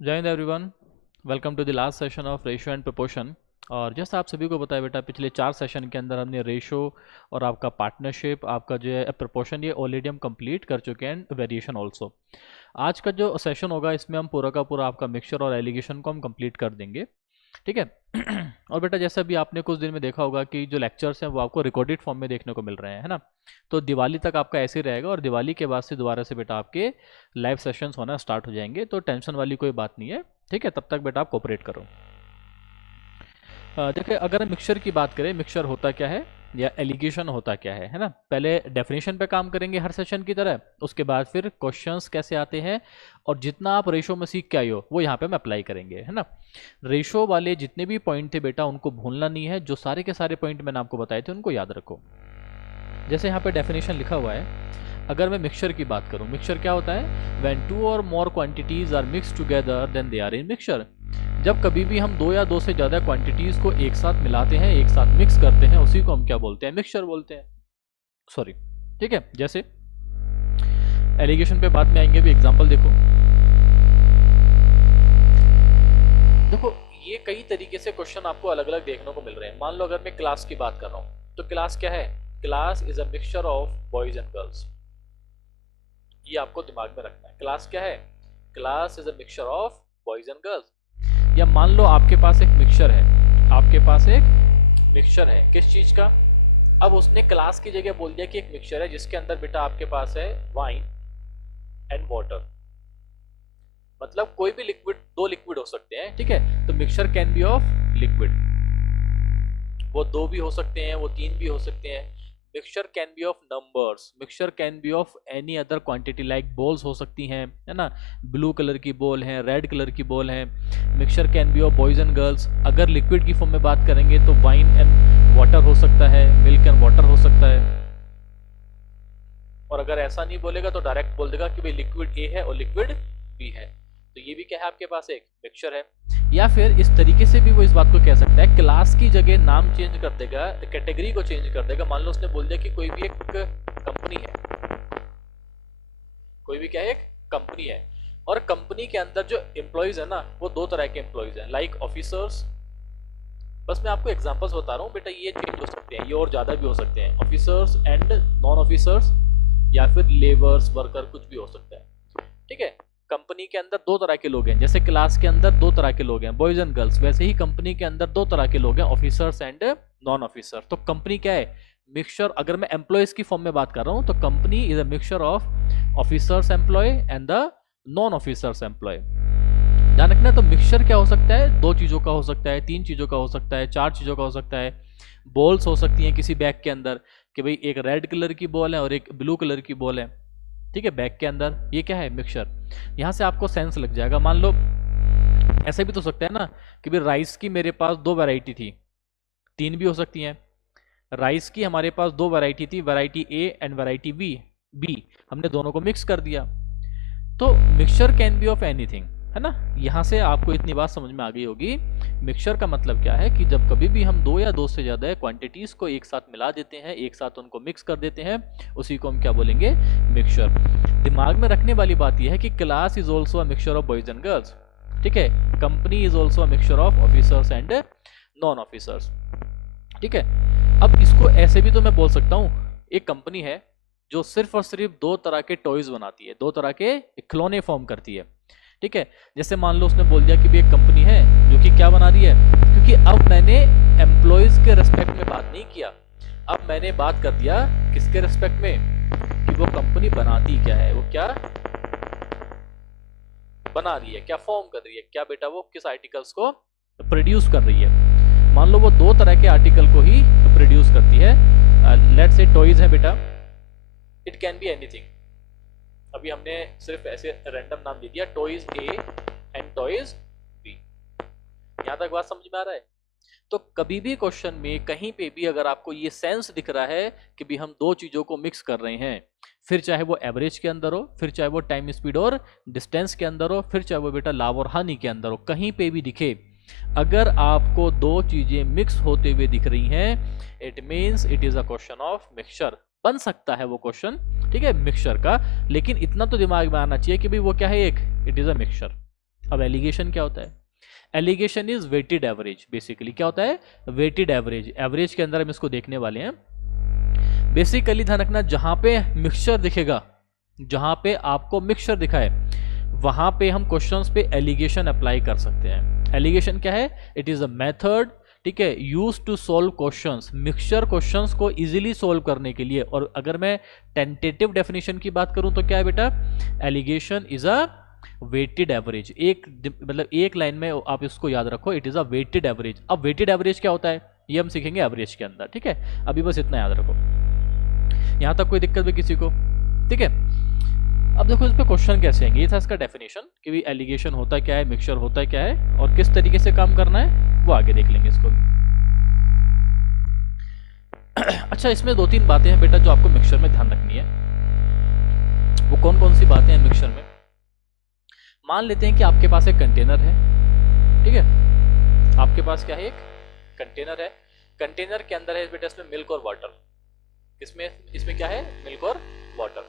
जय हिंद everyone. Welcome to the last session of ratio and proportion. और जैसा आप सभी को पता है बेटा, पिछले 4 सेशन के अंदर हमने रेशो और आपका पार्टनरशिप, आपका जो है प्रोपोर्शन, ये ऑलरेडी हम कंप्लीट कर चुके हैं एंड वेरिएशन ऑल्सो। आज का जो सेशन होगा इसमें हम पूरा का पूरा आपका मिक्सचर और एलिगेशन को हम कंप्लीट कर देंगे, ठीक है। और बेटा जैसा भी आपने कुछ दिन में देखा होगा कि जो लेक्चर्स हैं वो आपको रिकॉर्डेड फॉर्म में देखने को मिल रहे हैं, है ना। तो दिवाली तक आपका ऐसे ही रहेगा और दिवाली के बाद से दोबारा से बेटा आपके लाइव सेशंस होना स्टार्ट हो जाएंगे, तो टेंशन वाली कोई बात नहीं है, ठीक है। तब तक बेटा आप कोऑपरेट करो। देखिए, अगर हम मिक्सचर की बात करें, मिक्सचर होता क्या है या एलिगेशन होता क्या है ना। पहले डेफिनेशन पे काम करेंगे हर सेशन की तरह, उसके बाद फिर क्वेश्चंस कैसे आते हैं और जितना आप रेशो में सीख के आए हो वो यहाँ पे हम अप्लाई करेंगे, है ना। रेशो वाले जितने भी पॉइंट थे बेटा उनको भूलना नहीं है, जो सारे के सारे पॉइंट मैंने आपको बताए थे उनको याद रखो। जैसे यहाँ पे डेफिनेशन लिखा हुआ है, अगर मैं मिक्सचर की बात करूँ, मिक्सचर क्या होता है? व्हेन टू और more quantities are mix together then they are in mixture. जब कभी भी हम दो या दो से ज्यादा क्वांटिटीज को एक साथ मिलाते हैं, एक साथ मिक्स करते हैं, उसी को हम क्या बोलते हैं? मिक्सचर बोलते हैं, सॉरी, ठीक है। जैसे एलिगेशन पे बाद में आएंगे, भी एग्जांपल देखो। देखो, ये कई तरीके से क्वेश्चन आपको अलग अलग देखने को मिल रहे हैं। मान लो अगर मैं क्लास की बात कर रहा हूँ, तो क्लास क्या है? Class is a mixture of boys and girls. ये आपको दिमाग में रखना है। क्लास क्या है? Class is a mixture of boys and girls. या मान लो आपके पास एक मिक्सचर है, आपके पास एक मिक्सचर है किस चीज का? अब उसने क्लास की जगह बोल दिया कि एक मिक्सचर है जिसके अंदर बेटा आपके पास है वाइन एंड वाटर। मतलब कोई भी लिक्विड, दो लिक्विड हो सकते हैं, ठीक है। तो mixture can be of liquid, वो दो भी हो सकते हैं, वो तीन भी हो सकते हैं। Mixture can be of numbers, mixture can be of any other quantity, like balls हो सकती हैं, है ना। ब्लू कलर की बॉल है, रेड कलर की बॉल है। Mixture can be of boys and girls. अगर लिक्विड की फॉर्म में बात करेंगे तो वाइन एंड वाटर हो सकता है, मिल्क एंड वाटर हो सकता है। और अगर ऐसा नहीं बोलेगा तो डायरेक्ट बोल देगा कि भाई लिक्विड ए है और लिक्विड बी है। तो ये भी क्या है? आपके पास एक मिक्सचर है। या फिर इस तरीके से भी वो इस बात को कह सकता है, क्लास की जगह नाम चेंज कर देगा, कैटेगरी को चेंज कर देगा। मान लो उसने बोल दिया कि कोई भी एक कंपनी है, कोई भी क्या है? एक कंपनी है। और कंपनी के अंदर जो एम्प्लॉइज है ना, वो दो तरह के एम्प्लॉइज हैं, लाइक ऑफिसर्स। बस मैं आपको एग्जांपल्स बता रहा हूँ बेटा, ये चेंज हो सकते हैं, ये और ज्यादा भी हो सकते हैं। ऑफिसर्स एंड नॉन ऑफिसर्स, या फिर लेबर्स, वर्कर, कुछ भी हो सकता है, ठीक है। कंपनी के अंदर दो तरह के लोग हैं, जैसे क्लास के अंदर दो तरह के लोग हैं, बॉयज एंड गर्ल्स, वैसे ही कंपनी के अंदर दो तरह के लोग हैं, ऑफिसर्स एंड नॉन ऑफिसर। तो कंपनी क्या है? मिक्सचर। अगर मैं एम्प्लॉयज की फॉर्म में बात कर रहा हूं तो company is a mixture of officers employ and the non officers employ. ध्यान रखना। तो मिक्सचर क्या हो सकता है? दो चीजों का हो सकता है, तीन चीजों का हो सकता है, चार चीजों का हो सकता है। बॉल्स हो सकती हैं किसी बैग के अंदर, कि भाई एक रेड कलर की बॉल है और एक ब्लू कलर की बॉल है, ठीक है, बैग के अंदर। ये क्या है? मिक्सचर। यहां से आपको सेंस लग जाएगा। मान लो ऐसे भी तो सकता है ना कि भाई राइस की मेरे पास दो वैरायटी थी, तीन भी हो सकती हैं। राइस की हमारे पास दो वैरायटी थी, variety A and variety B. हमने दोनों को मिक्स कर दिया। तो mixture can be of anything, है ना। यहां से आपको इतनी बात समझ में आ गई होगी। मिक्सचर का मतलब क्या है कि जब कभी भी हम दो या दो से ज्यादा क्वांटिटीज को एक साथ मिला देते हैं, एक साथ उनको मिक्स कर देते हैं, उसी को हम क्या बोलेंगे? मिक्सचर। दिमाग में रखने वाली बात यह है कि class is also a mixture of boys and girls, ठीक है। Company is also a mixture of officers and non officers, ठीक है। अब इसको ऐसे भी तो मैं बोल सकता हूं, एक कंपनी है जो सिर्फ और सिर्फ दो तरह के टॉयज बनाती है, दो तरह के खिलौने फॉर्म करती है, ठीक है। जैसे मान लो उसने बोल दिया कि भी एक कंपनी है जो कि क्या बना रही है, क्योंकि अब मैंने एम्प्लॉयज के रेस्पेक्ट में बात नहीं किया, अब मैंने बात कर दिया किसके रेस्पेक्ट में, कि वो कंपनी बनाती क्या है, वो क्या बना रही है, क्या फॉर्म कर रही है, क्या बेटा वो किस आर्टिकल्स को प्रोड्यूस कर रही है। मान लो वो दो तरह के आर्टिकल को ही प्रोड्यूस करती है। लेट्स से टॉयज है बेटा, इट कैन बी एनीथिंग। अभी हमने सिर्फ ऐसे रैंडम नाम दे दिया, toys A and toys B. यहां तक बात समझ में आ रहा है? तो कभी भी क्वेश्चन में कहीं पे भी अगर आपको ये सेंस दिख रहा है कि भी हम दो चीजों को मिक्स कर रहे हैं, फिर चाहे वो एवरेज के अंदर हो, फिर चाहे वो टाइम स्पीड और डिस्टेंस के अंदर हो, फिर चाहे वो बेटा लाभ और हानि के अंदर हो, कहीं पे भी दिखे, अगर आपको दो चीजें मिक्स होते हुए दिख रही हैं, it means it is a question of mixture. बन सकता है वो क्वेश्चन, ठीक है, मिक्सचर का। लेकिन इतना तो दिमाग में आना चाहिए कि भाई वो क्या है? एक, इट इज अ मिक्सचर। अब एलिगेशन क्या होता है? Alligation is weighted average. Basically क्या होता है? Weighted average. एवरेज के अंदर हम इसको देखने वाले हैं। बेसिकली ध्यान रखना, जहां पे मिक्सचर दिखेगा, जहां पे आपको मिक्सचर दिखाए, वहां पे हम क्वेश्चंस पे एलिगेशन अप्लाई कर सकते हैं। एलिगेशन क्या है? इट इज अ मेथड, ठीक है, use to solve questions, mixture questions को इजीली सोल्व करने के लिए। और अगर मैं टेंटेटिव डेफिनेशन की बात करूं तो क्या है बेटा? Alligation is a weighted average. मतलब एक लाइन में आप इसको याद रखो, it is a weighted average. अब वेटेड एवरेज क्या होता है ये हम सीखेंगे एवरेज के अंदर, ठीक है? अभी बस इतना याद रखो। यहां तक कोई दिक्कत भी किसी को? ठीक है। अब देखो इस पे क्वेश्चन कैसे आएंगे। ये था इसका डेफिनेशन कि भी एलिगेशन होता क्या है, मिक्सचर होता क्या है, और किस तरीके से काम करना है वो आगे देख लेंगे इसको भी। अच्छा, इसमें दो तीन बातें हैं बेटा जो आपको मिक्सचर में ध्यान रखनी है। वो कौन कौन सी बातें हैं मिक्सचर में? मान लेते हैं कि आपके पास एक कंटेनर है, ठीक है? आपके पास क्या है? एक कंटेनर है। कंटेनर के अंदर है बेटा इसमें मिल्क और वाटर। इसमें क्या है? मिल्क और वाटर।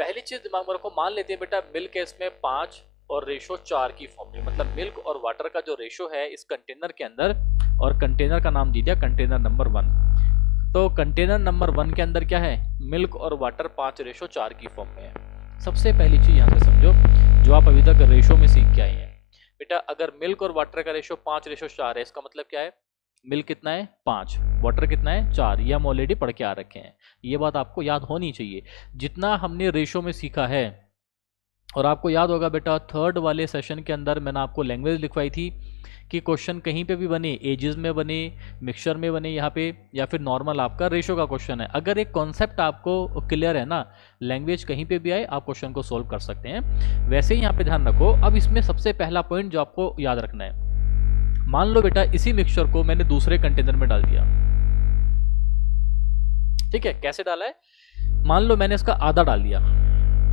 पहली चीज दिमाग में रखो, मान लेते हैं बेटा मिल्क है इसमें 5 और रेशो 4 की फॉर्म में। मतलब मिल्क और वाटर का जो रेशो है इस कंटेनर के अंदर, और कंटेनर का नाम दे दिया कंटेनर नंबर 1। तो कंटेनर नंबर 1 के अंदर क्या है? मिल्क और वाटर 5:4 की फॉर्म में है। सबसे पहली चीज यहाँ से समझो, जो आप अभी तक रेशो में सीख के आए हैं बेटा, अगर मिल्क और वाटर का रेशो 5:4 है, इसका मतलब क्या है? मिल्क कितना है? 5, वाटर कितना है? 4। ये हम ऑलरेडी पढ़ के आ रखे हैं, ये बात आपको याद होनी चाहिए। जितना हमने रेशो में सीखा है, और आपको याद होगा बेटा थर्ड वाले सेशन के अंदर मैंने आपको लैंग्वेज लिखवाई थी कि क्वेश्चन कहीं पे भी बने, एजेस में बने, मिक्सचर में बने यहाँ पे, या फिर नॉर्मल आपका रेशो का क्वेश्चन है, अगर एक कॉन्सेप्ट आपको क्लियर है ना, लैंग्वेज कहीं पे भी आए आप क्वेश्चन को सोल्व कर सकते हैं। वैसे ही यहाँ पे ध्यान रखो। अब इसमें सबसे पहला पॉइंट जो आपको याद रखना है, मान लो बेटा इसी मिक्सचर को मैंने दूसरे कंटेनर में डाल दिया, ठीक है? कैसे डाला है? मान लो मैंने इसका आधा डाल दिया।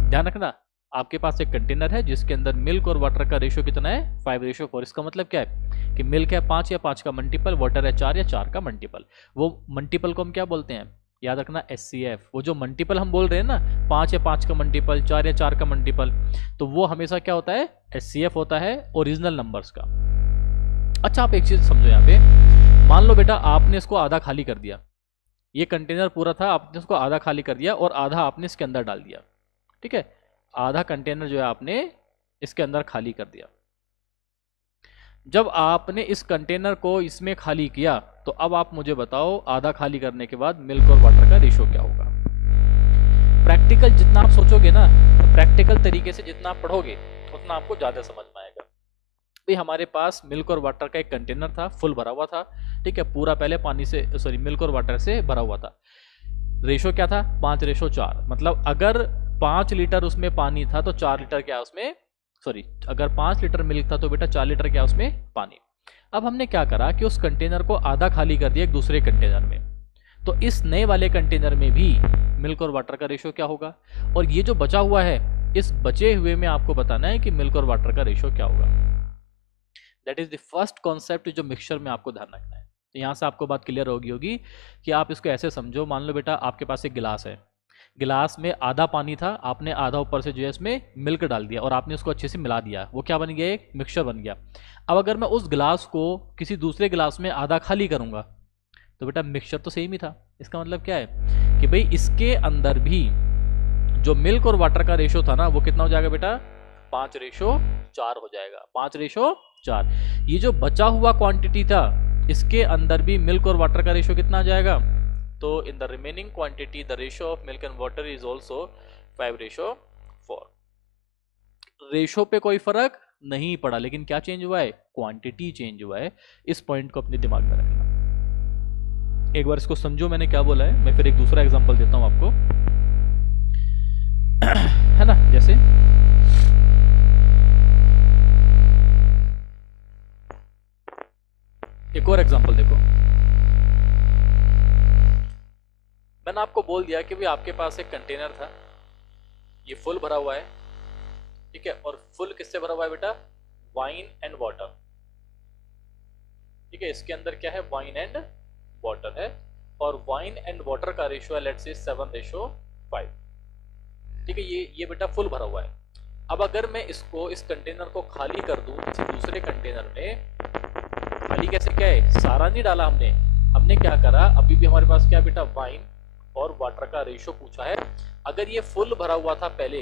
ध्यान रखना, आपके पास एक कंटेनर है जिसके अंदर मिल्क और वाटर का रेशो कितना है? 5:4। इसका मतलब क्या है कि मिल्क है 5 या 5 का मल्टीपल, वाटर है 4 या 4 का मल्टीपल। वो मल्टीपल को हम क्या बोलते हैं? याद रखना HCF। वो जो मल्टीपल हम बोल रहे हैं ना, 5 या 5 का मल्टीपल, 4 या 4 का मल्टीपल, तो वो हमेशा क्या होता है? HCF होता है ओरिजिनल नंबर्स का। अच्छा, आप एक चीज समझो यहाँ पे, मान लो बेटा आपने इसको आधा खाली कर दिया, ये कंटेनर पूरा था, आपने इसको आधा खाली कर दिया और आधा आपने इसके अंदर डाल दिया, ठीक है? आधा कंटेनर जो है आपने इसके अंदर खाली कर दिया। जब आपने इस कंटेनर को इसमें खाली किया, तो अब आप मुझे बताओ आधा खाली करने के बाद मिल्क और वाटर का रेशो क्या होगा? प्रैक्टिकल जितना आप सोचोगे ना, प्रैक्टिकल तरीके से जितना आप पढ़ोगे, उतना आपको ज्यादा समझ में आएगा। भाई हमारे पास मिल्क और वाटर का एक कंटेनर था, फुल भरा हुआ था, ठीक है? पूरा पहले पानी से, सॉरी, मिल्क और वाटर से भरा हुआ था। रेशो क्या था? 5:4। मतलब अगर 5 लीटर उसमें पानी था तो 4 लीटर क्या उसमें, सॉरी, अगर 5 लीटर मिल्क था तो बेटा 4 लीटर क्या उसमें पानी। अब हमने क्या करा कि उस कंटेनर को आधा खाली कर दिया एक दूसरे कंटेनर में। तो इस नए वाले कंटेनर में भी मिल्क और वाटर का रेशो क्या होगा? और ये जो बचा हुआ है, इस बचे हुए में आपको बताना है कि मिल्क और वाटर का रेशो क्या होगा। That is the first concept जो मिक्सचर में आपको ध्यान रखना है। तो यहाँ से आपको बात क्लियर होगी कि आप इसको ऐसे समझो, मान लो बेटा आपके पास एक गिलास है, गिलास में आधा पानी था, आपने आधा ऊपर से जो है इसमें मिल्क डाल दिया और आपने उसको अच्छे से मिला दिया, वो क्या बन गया? एक मिक्सचर बन गया। अब अगर मैं उस गिलास को किसी दूसरे गिलास में आधा खाली करूंगा, तो बेटा मिक्सचर तो सेम ही था। इसका मतलब क्या है कि भाई इसके अंदर भी जो मिल्क और वाटर का रेशो था ना, वो कितना हो जाएगा बेटा? 5:4 हो जाएगा। 5:4। ये जो बचा हुआ क्वांटिटी था, इसके अंदर भी मिल्क और वाटर का रेशो कितना आ जाएगा? तो in the remaining quantity the ratio of milk and water is also 5:4। Ratio पे कोई फर्क नहीं पड़ा, लेकिन क्या चेंज हुआ है? क्वांटिटी चेंज हुआ है। इस पॉइंट को अपने दिमाग में रखना। एक बार इसको समझो मैंने क्या बोला है। मैं फिर एक दूसरा एग्जांपल देता हूं आपको, है ना? जैसे एक और एग्जांपल देखो, मैंने आपको बोल दिया कि भाई आपके पास एक कंटेनर था, ये फुल भरा हुआ है, ठीक है? और फुल किससे भरा हुआ है बेटा? वाइन एंड वाटर, ठीक है? इसके अंदर क्या है? वाइन एंड वाटर है, और वाइन एंड वाटर का रेशियो है लेट्स से 7:5, ठीक है? ये बेटा फुल भरा हुआ है। अब अगर मैं इसको इस कंटेनर को खाली कर दूं किसी दूसरे कंटेनर में, खाली कैसे, क्या है, सारा नहीं डाला हमने, हमने क्या करा, अभी भी हमारे पास क्या बेटा, वाइन और वाटर का रेशो पूछा है। अगर ये फुल भरा हुआ था पहले,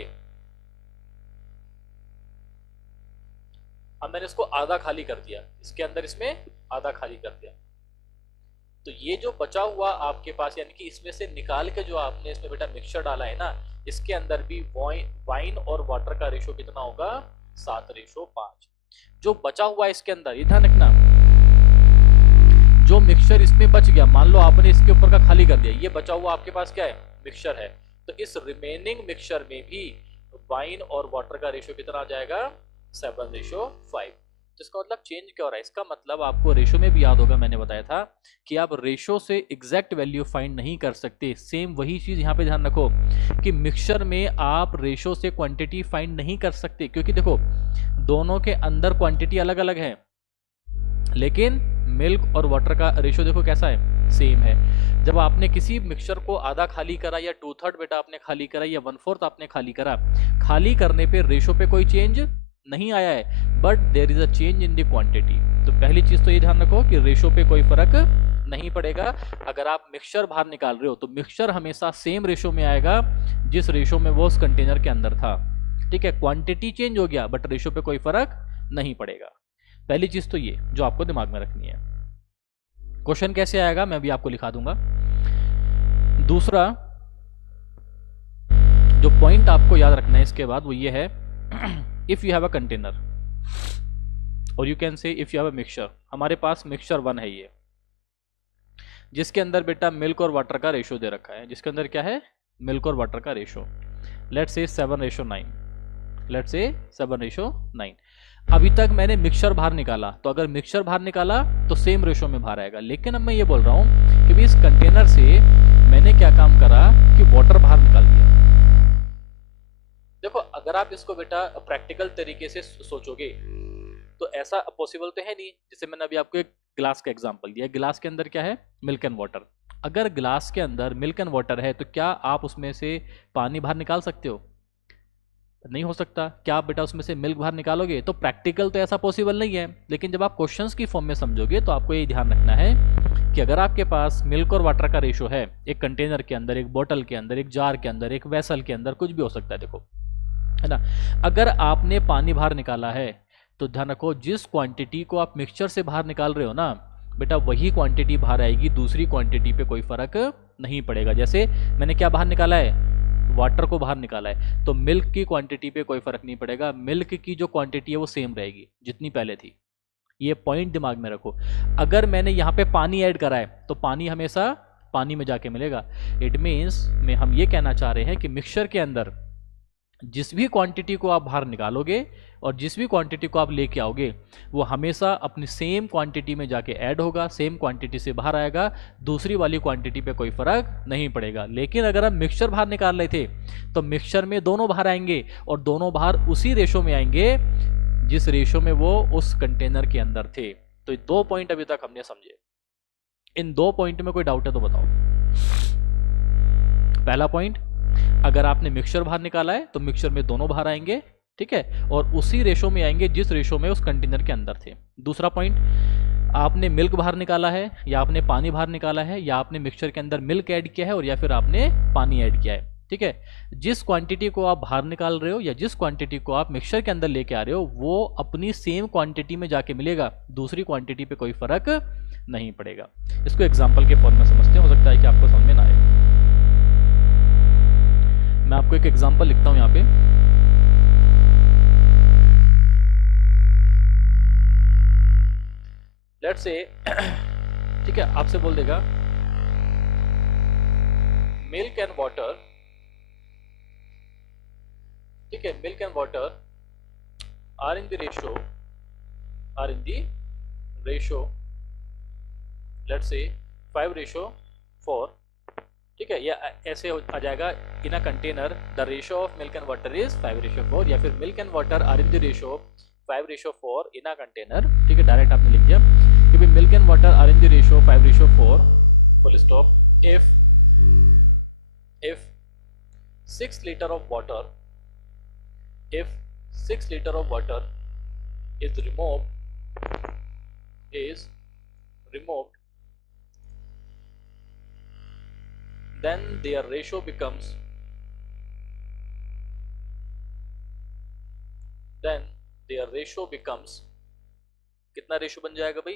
अब मैंने इसको आधा खाली कर दिया, इसके अंदर इसमें आधा खाली कर दिया, तो ये जो बचा हुआ आपके पास, यानी कि इसमें से निकाल के जो आपने इसमें बेटा मिक्सचर डाला है ना, इसके अंदर भी वाइन और वाटर का रेशो कितना होगा, 7:5। जो बचा हुआ है इसके अंदर, ये ध्यान रखना, जो मिक्सचर इसमें बच गया, मान लो आपने इसके ऊपर का खाली कर दिया, ये बचा हुआ आपके पास क्या है, मिक्सचर है, तो इस रिमेनिंग मिक्सचर में भी वाइन और वाटर का रेशो कितना आ जाएगा, 7:5। तो इसका मतलब चेंज क्या हो रहा है, इसका मतलब आपको रेशो में भी याद होगा, मैंने बताया था कि आप रेशो से एग्जैक्ट वैल्यू फाइंड नहीं कर सकते। सेम वही चीज यहाँ पे ध्यान रखो कि मिक्सचर में आप रेशो से क्वांटिटी फाइंड नहीं कर सकते, क्योंकि देखो दोनों के अंदर क्वांटिटी अलग अलग है, लेकिन मिल्क और वाटर का रेशो देखो कैसा है, सेम है। जब आपने किसी मिक्सचर को आधा खाली करा या 2/3 बेटा आपने खाली करा या 1/4 आपने खाली करा, खाली करने पे रेशो पे कोई चेंज नहीं आया है, but there is a change in the quantity. तो पहली चीज तो ये ध्यान रखो कि रेशो पे कोई फर्क नहीं पड़ेगा। अगर आप मिक्सचर बाहर निकाल रहे हो तो मिक्सचर हमेशा सेम रेशो में आएगा जिस रेशो में वो उस कंटेनर के अंदर था, ठीक है। क्वांटिटी चेंज हो गया बट रेशो पे कोई फर्क नहीं पड़ेगा। पहली चीज तो ये जो आपको दिमाग में रखनी है। क्वेश्चन कैसे आएगा मैं भी आपको लिखा दूंगा। दूसरा जो पॉइंट आपको याद रखना है इसके बाद वो ये है, if you have a container और you can say if you have a mixture, हमारे पास मिक्सचर 1 है ये, जिसके अंदर बेटा मिल्क और वाटर का रेशो दे रखा है, जिसके अंदर क्या है, मिल्क और वाटर का रेशो, लेट्स से 7:9, लेट्स से 7:9। अभी तक मैंने मिक्सचर बाहर निकाला, तो अगर मिक्सचर बाहर निकाला तो सेम रेशो में बाहर आएगा, लेकिन अब मैं ये बोल रहा हूं कि भी इस कंटेनर से मैंने क्या काम करा कि वाटर बाहर निकाल दिया। देखो अगर आप इसको बेटा प्रैक्टिकल तरीके से सोचोगे तो ऐसा पॉसिबल तो है नहीं। जैसे मैंने अभी आपको एक गिलास का एग्जांपल दिया, गिलास के अंदर क्या है, मिल्क एंड वाटर। अगर गिलास के अंदर मिल्क एंड वाटर है तो क्या आप उसमें से पानी बाहर निकाल सकते हो, नहीं हो सकता। क्या आप बेटा उसमें से मिल्क बाहर निकालोगे, तो प्रैक्टिकल तो ऐसा पॉसिबल नहीं है। लेकिन जब आप क्वेश्चंस की फॉर्म में समझोगे तो आपको ये ध्यान रखना है कि अगर आपके पास मिल्क और वाटर का रेशो है एक कंटेनर के अंदर, एक बोतल के अंदर, एक जार के अंदर, एक वेसल के अंदर, कुछ भी हो सकता है, देखो है ना। अगर आपने पानी बाहर निकाला है तो ध्यान रखो जिस क्वांटिटी को आप मिक्सचर से बाहर निकाल रहे हो ना बेटा, वही क्वांटिटी बाहर आएगी, दूसरी क्वांटिटी पे कोई फर्क नहीं पड़ेगा। जैसे मैंने क्या बाहर निकाला है, वाटर को बाहर निकाला है, तो मिल्क की क्वांटिटी पे कोई फर्क नहीं पड़ेगा, मिल्क की जो क्वांटिटी है वो सेम रहेगी जितनी पहले थी। ये पॉइंट दिमाग में रखो। अगर मैंने यहाँ पे पानी ऐड करा है तो पानी हमेशा पानी में जाके मिलेगा। इट मीन्स में हम ये कहना चाह रहे हैं कि मिक्सचर के अंदर जिस भी क्वांटिटी को आप बाहर निकालोगे और जिस भी क्वांटिटी को आप लेके आओगे वो हमेशा अपनी सेम क्वांटिटी में जाके ऐड होगा, सेम क्वांटिटी से बाहर आएगा, दूसरी वाली क्वांटिटी पे कोई फर्क नहीं पड़ेगा। लेकिन अगर हम मिक्सचर बाहर निकाल रहे थे तो मिक्सचर में दोनों बाहर आएंगे और दोनों बाहर उसी रेशो में आएंगे जिस रेशो में वो उस कंटेनर के अंदर थे। तो 2 पॉइंट अभी तक हमने समझे। इन 2 पॉइंट में कोई डाउट है तो बताओ। पहला पॉइंट, अगर आपने मिक्सचर बाहर निकाला है तो मिक्सचर में दोनों बाहर आएंगे, ठीक है, और उसी रेशो में आएंगे जिस रेशो में उस कंटेनर के अंदर थे। दूसरा पॉइंट, आपने मिल्क बाहर निकाला है या आपने पानी बाहर निकाला है या आपने मिक्सचर के अंदर मिल्क ऐड किया है और या फिर आपने पानी ऐड किया है, ठीक है, जिस क्वांटिटी को आप बाहर निकाल रहे हो या जिस क्वांटिटी को आप मिक्सचर के अंदर लेके आ रहे हो वो अपनी सेम क्वांटिटी में जाके मिलेगा, दूसरी क्वांटिटी पे कोई फर्क नहीं पड़ेगा। इसको एग्जाम्पल के फॉर्म में समझते हैं, हो सकता है कि आपको समझ में ना आए। मैं आपको एक एग्जांपल लिखता हूं यहां पे। लेट्स से ठीक है, आपसे बोल देगा मिल्क एंड वाटर, ठीक है, milk and water are in the ratio let's say 5:4, ठीक है, या ऐसे आ जाएगा in a container the ratio of milk and water is 5:4, या फिर milk and water are in the ratio 5:4 in a container, ठीक है, डायरेक्ट आपने लिख दिया कि भाई milk and water are in the ratio 5:4 full stop if 6 liter of water, if 6 liter of water is removed, then their ratio becomes, कितना ratio बन जाएगा भाई?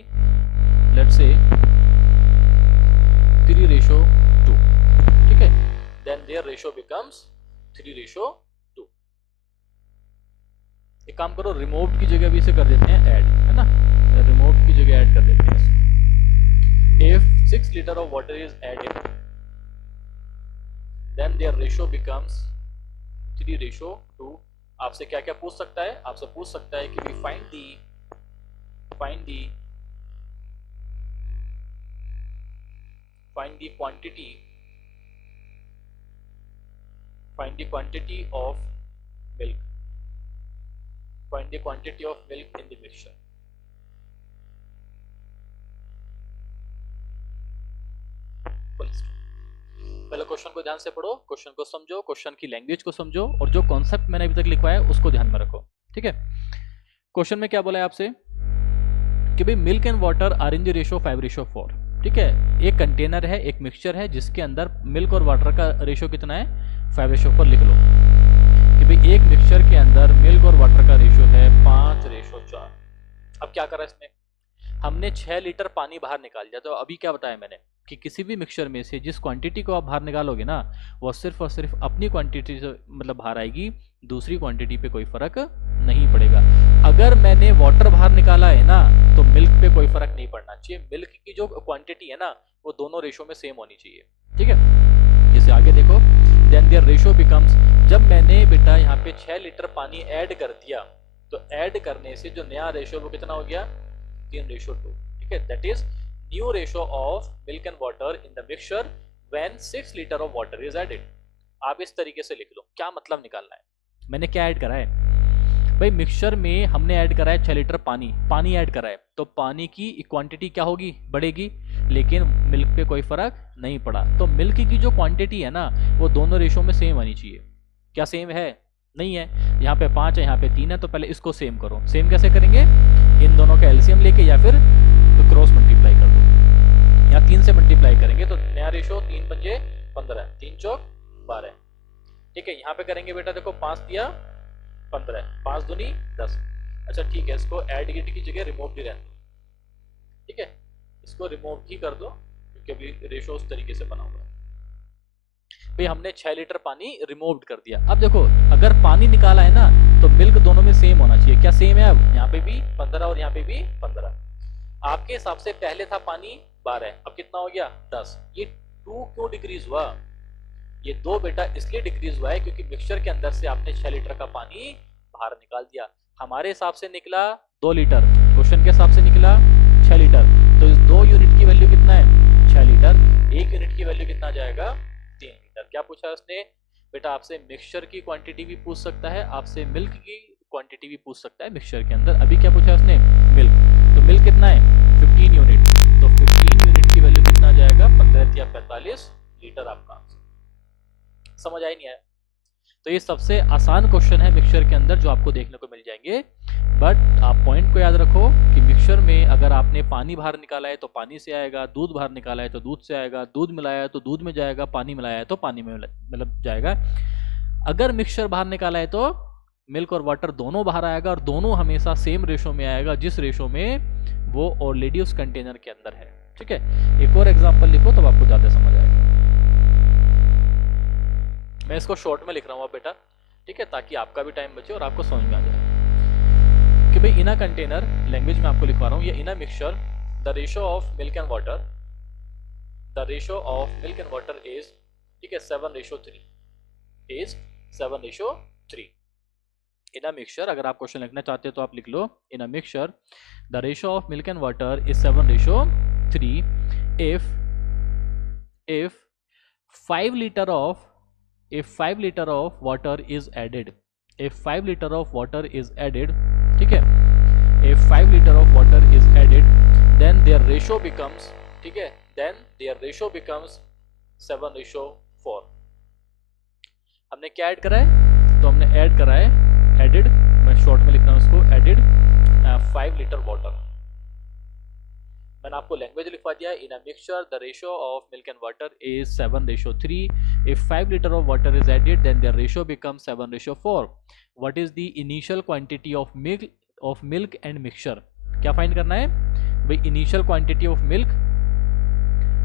लेट्स से 3:2, ठीक है। Then their ratio becomes 3:2। एक काम करो, रिमूव्ड की जगह भी इसे कर देते हैं ऐड, है ना, रिमूव्ड की जगह ऐड कर देते हैं इसको। If 6 liter of water is added, then their ratio becomes 3:2। आपसे क्या क्या पूछ सकता है? आपसे पूछ सकता है कि we find the quantity of milk, in the mixture। पहले क्वेश्चन को ध्यान से पढ़ो, क्वेश्चन को समझो, क्वेश्चन की लैंग्वेज को समझो, और जो कॉन्सेप्ट मैंने अभी तक लिखवाया है उसको ध्यान में रखो, ठीक है। क्वेश्चन में क्या बोला है आपसे कि भाई milk and water are in the ratio 5:4, ठीक है। एक कंटेनर है, एक मिक्सचर है जिसके अंदर मिल्क और वाटर का रेशो कितना है? 5:4 लिख लो कि भाई एक मिक्सचर के अंदर मिल्क और वाटर का रेशो है 5:4। अब क्या करा इसमें? हमने 6 लीटर पानी बाहर निकाल दिया। तो अभी क्या बताया मैंने कि किसी भी मिक्सचर में से जिस क्वांटिटी को आप बाहर निकालोगे ना, वो सिर्फ और सिर्फ अपनी क्वांटिटी से मतलब बाहर आएगी, दूसरी क्वांटिटी पे कोई फर्क नहीं पड़ेगा। अगर मैंने वाटर बाहर निकाला है ना, तो मिल्क पे कोई फर्क नहीं पड़ना चाहिए। मिल्क की जो क्वांटिटी है ना, वो दोनों रेशो में सेम होनी चाहिए, ठीक है। जैसे आगे देखो, देन देयर रेशो बिकम्स, जब मैंने बेटा यहाँ पे 6 लीटर पानी ऐड कर दिया, तो ऐड करने से जो नया रेशो वो कितना हो गया? 3:2, ठीक है। That is new ratio of milk and water in the mixture when 6 litre of water is added. आप इस तरीके से लिख लो, क्या मतलब निकालना है? मैंने क्या ऐड करा है भाई? मिक्सचर में हमने ऐड करा है 6 लीटर पानी ऐड करा है, तो पानी की क्वांटिटी क्या होगी? बढ़ेगी, लेकिन मिल्क पे कोई फर्क नहीं पड़ा। तो मिल्क की जो क्वांटिटी है ना, वो दोनों रेशो में सेम आनी चाहिए। क्या सेम है? नहीं है। यहाँ पे 5 है, यहाँ पे 3 है, तो पहले इसको सेम करो। सेम कैसे करेंगे? इन दोनों का एलसीएम लेके या फिर तो क्रॉस मल्टीप्लाई कर दो। यहाँ 3 से मल्टीप्लाई करेंगे तो नया रेशो 3 पंजे 15, 3 चौक 12, ठीक है। यहाँ पे करेंगे बेटा, देखो 5 दिया 15, 5 दूनी 10। अच्छा ठीक है, इसको ऐड गिट की जगह रिमूव भी रहने दो, ठीक है। इसको रिमूव ही कर दो क्योंकि अभी रेशो उस तरीके से बना हुआ है। भाई हमने 6 लीटर पानी रिमूव कर दिया। अब देखो, अगर पानी निकाला है ना, तो मिल्क दोनों में सेम होना चाहिए। क्या सेम है? अब यहाँ पे भी 15 और यहाँ पे भी 15। आपके हिसाब से पहले था पानी 12, अब कितना हो गया? 10। ये 2 क्यों डिक्रीज हुआ? ये 2 बेटा इसलिए डिक्रीज हुआ है क्योंकि मिक्सचर के अंदर से आपने 6 लीटर का पानी बाहर निकाल दिया। हमारे हिसाब से निकला 2 लीटर, क्वेश्चन के हिसाब से निकला 6 लीटर। तो इस 2 यूनिट की वैल्यू कितना है? 6 लीटर। 1 यूनिट की वैल्यू कितना जाएगा? 3 लीटर। क्या पूछा उसने बेटा? आपसे मिक्सचर की क्वांटिटी भी पूछ सकता है, आपसे मिल्क की क्वांटिटी भी पूछ सकता है मिक्सचर के अंदर। अभी क्या पूछा उसने? मिल्क। तो मिल्क कितना है? 15 यूनिट। तो 15 यूनिट की वैल्यू कितना जाएगा? 15 या 45 लीटर आपका आंसर। समझ आई नहीं आया? तो ये सबसे आसान क्वेश्चन है मिक्सचर के अंदर जो आपको देखने को मिल जाएंगे। बट आप पॉइंट को याद रखो कि मिक्सचर में अगर आपने पानी बाहर निकाला है तो पानी से आएगा, दूध बाहर निकाला है तो दूध से आएगा, दूध मिलाया है तो दूध में जाएगा, पानी मिलाया है तो पानी में मतलब जाएगा। अगर मिक्सचर बाहर निकाला है तो मिल्क और वाटर दोनों बाहर आएगा, और दोनों हमेशा सेम रेशो में आएगा, जिस रेशो में वो ऑलरेडी उस कंटेनर के अंदर है, ठीक है। एक और एग्जांपल लिखो तब आपको ज्यादा समझ आएगा। मैं इसको शॉर्ट में लिख रहा हूँ बेटा, ठीक है, ताकि आपका भी टाइम बचे और आपको समझ में आ जाए कि भाई इन अ कंटेनर, लैंग्वेज में आपको लिखवा रहा हूँ, ये in a mixture the ratio of milk and water, is, ठीक है, 7:3 इज 7:3। इन अ मिक्सचर, अगर आप क्वेश्चन लिखना चाहते हो तो आप लिख लो in a mixture the ratio of milk and water is 7:3 if 5 liter of water is added, if 5 liter of water is added, ठीक है, if 5 liter of water is added, then their ratio becomes, ठीक है, then their ratio becomes 7:4। हमने क्या add करा है? तो हमने ऐड करा है, एडेड मैं शॉर्ट में लिख रहा हूँ उसको, एडिड 5 लीटर वाटर। मैंने आपको लैंग्वेज लिखवा दिया। In a mixture the ratio of milk and water is 7:3। If 5 litre of water is added then the ratio become 7:4। What is the initial quantity of milk and mixture? क्या find करना है भाई? Initial quantity of milk,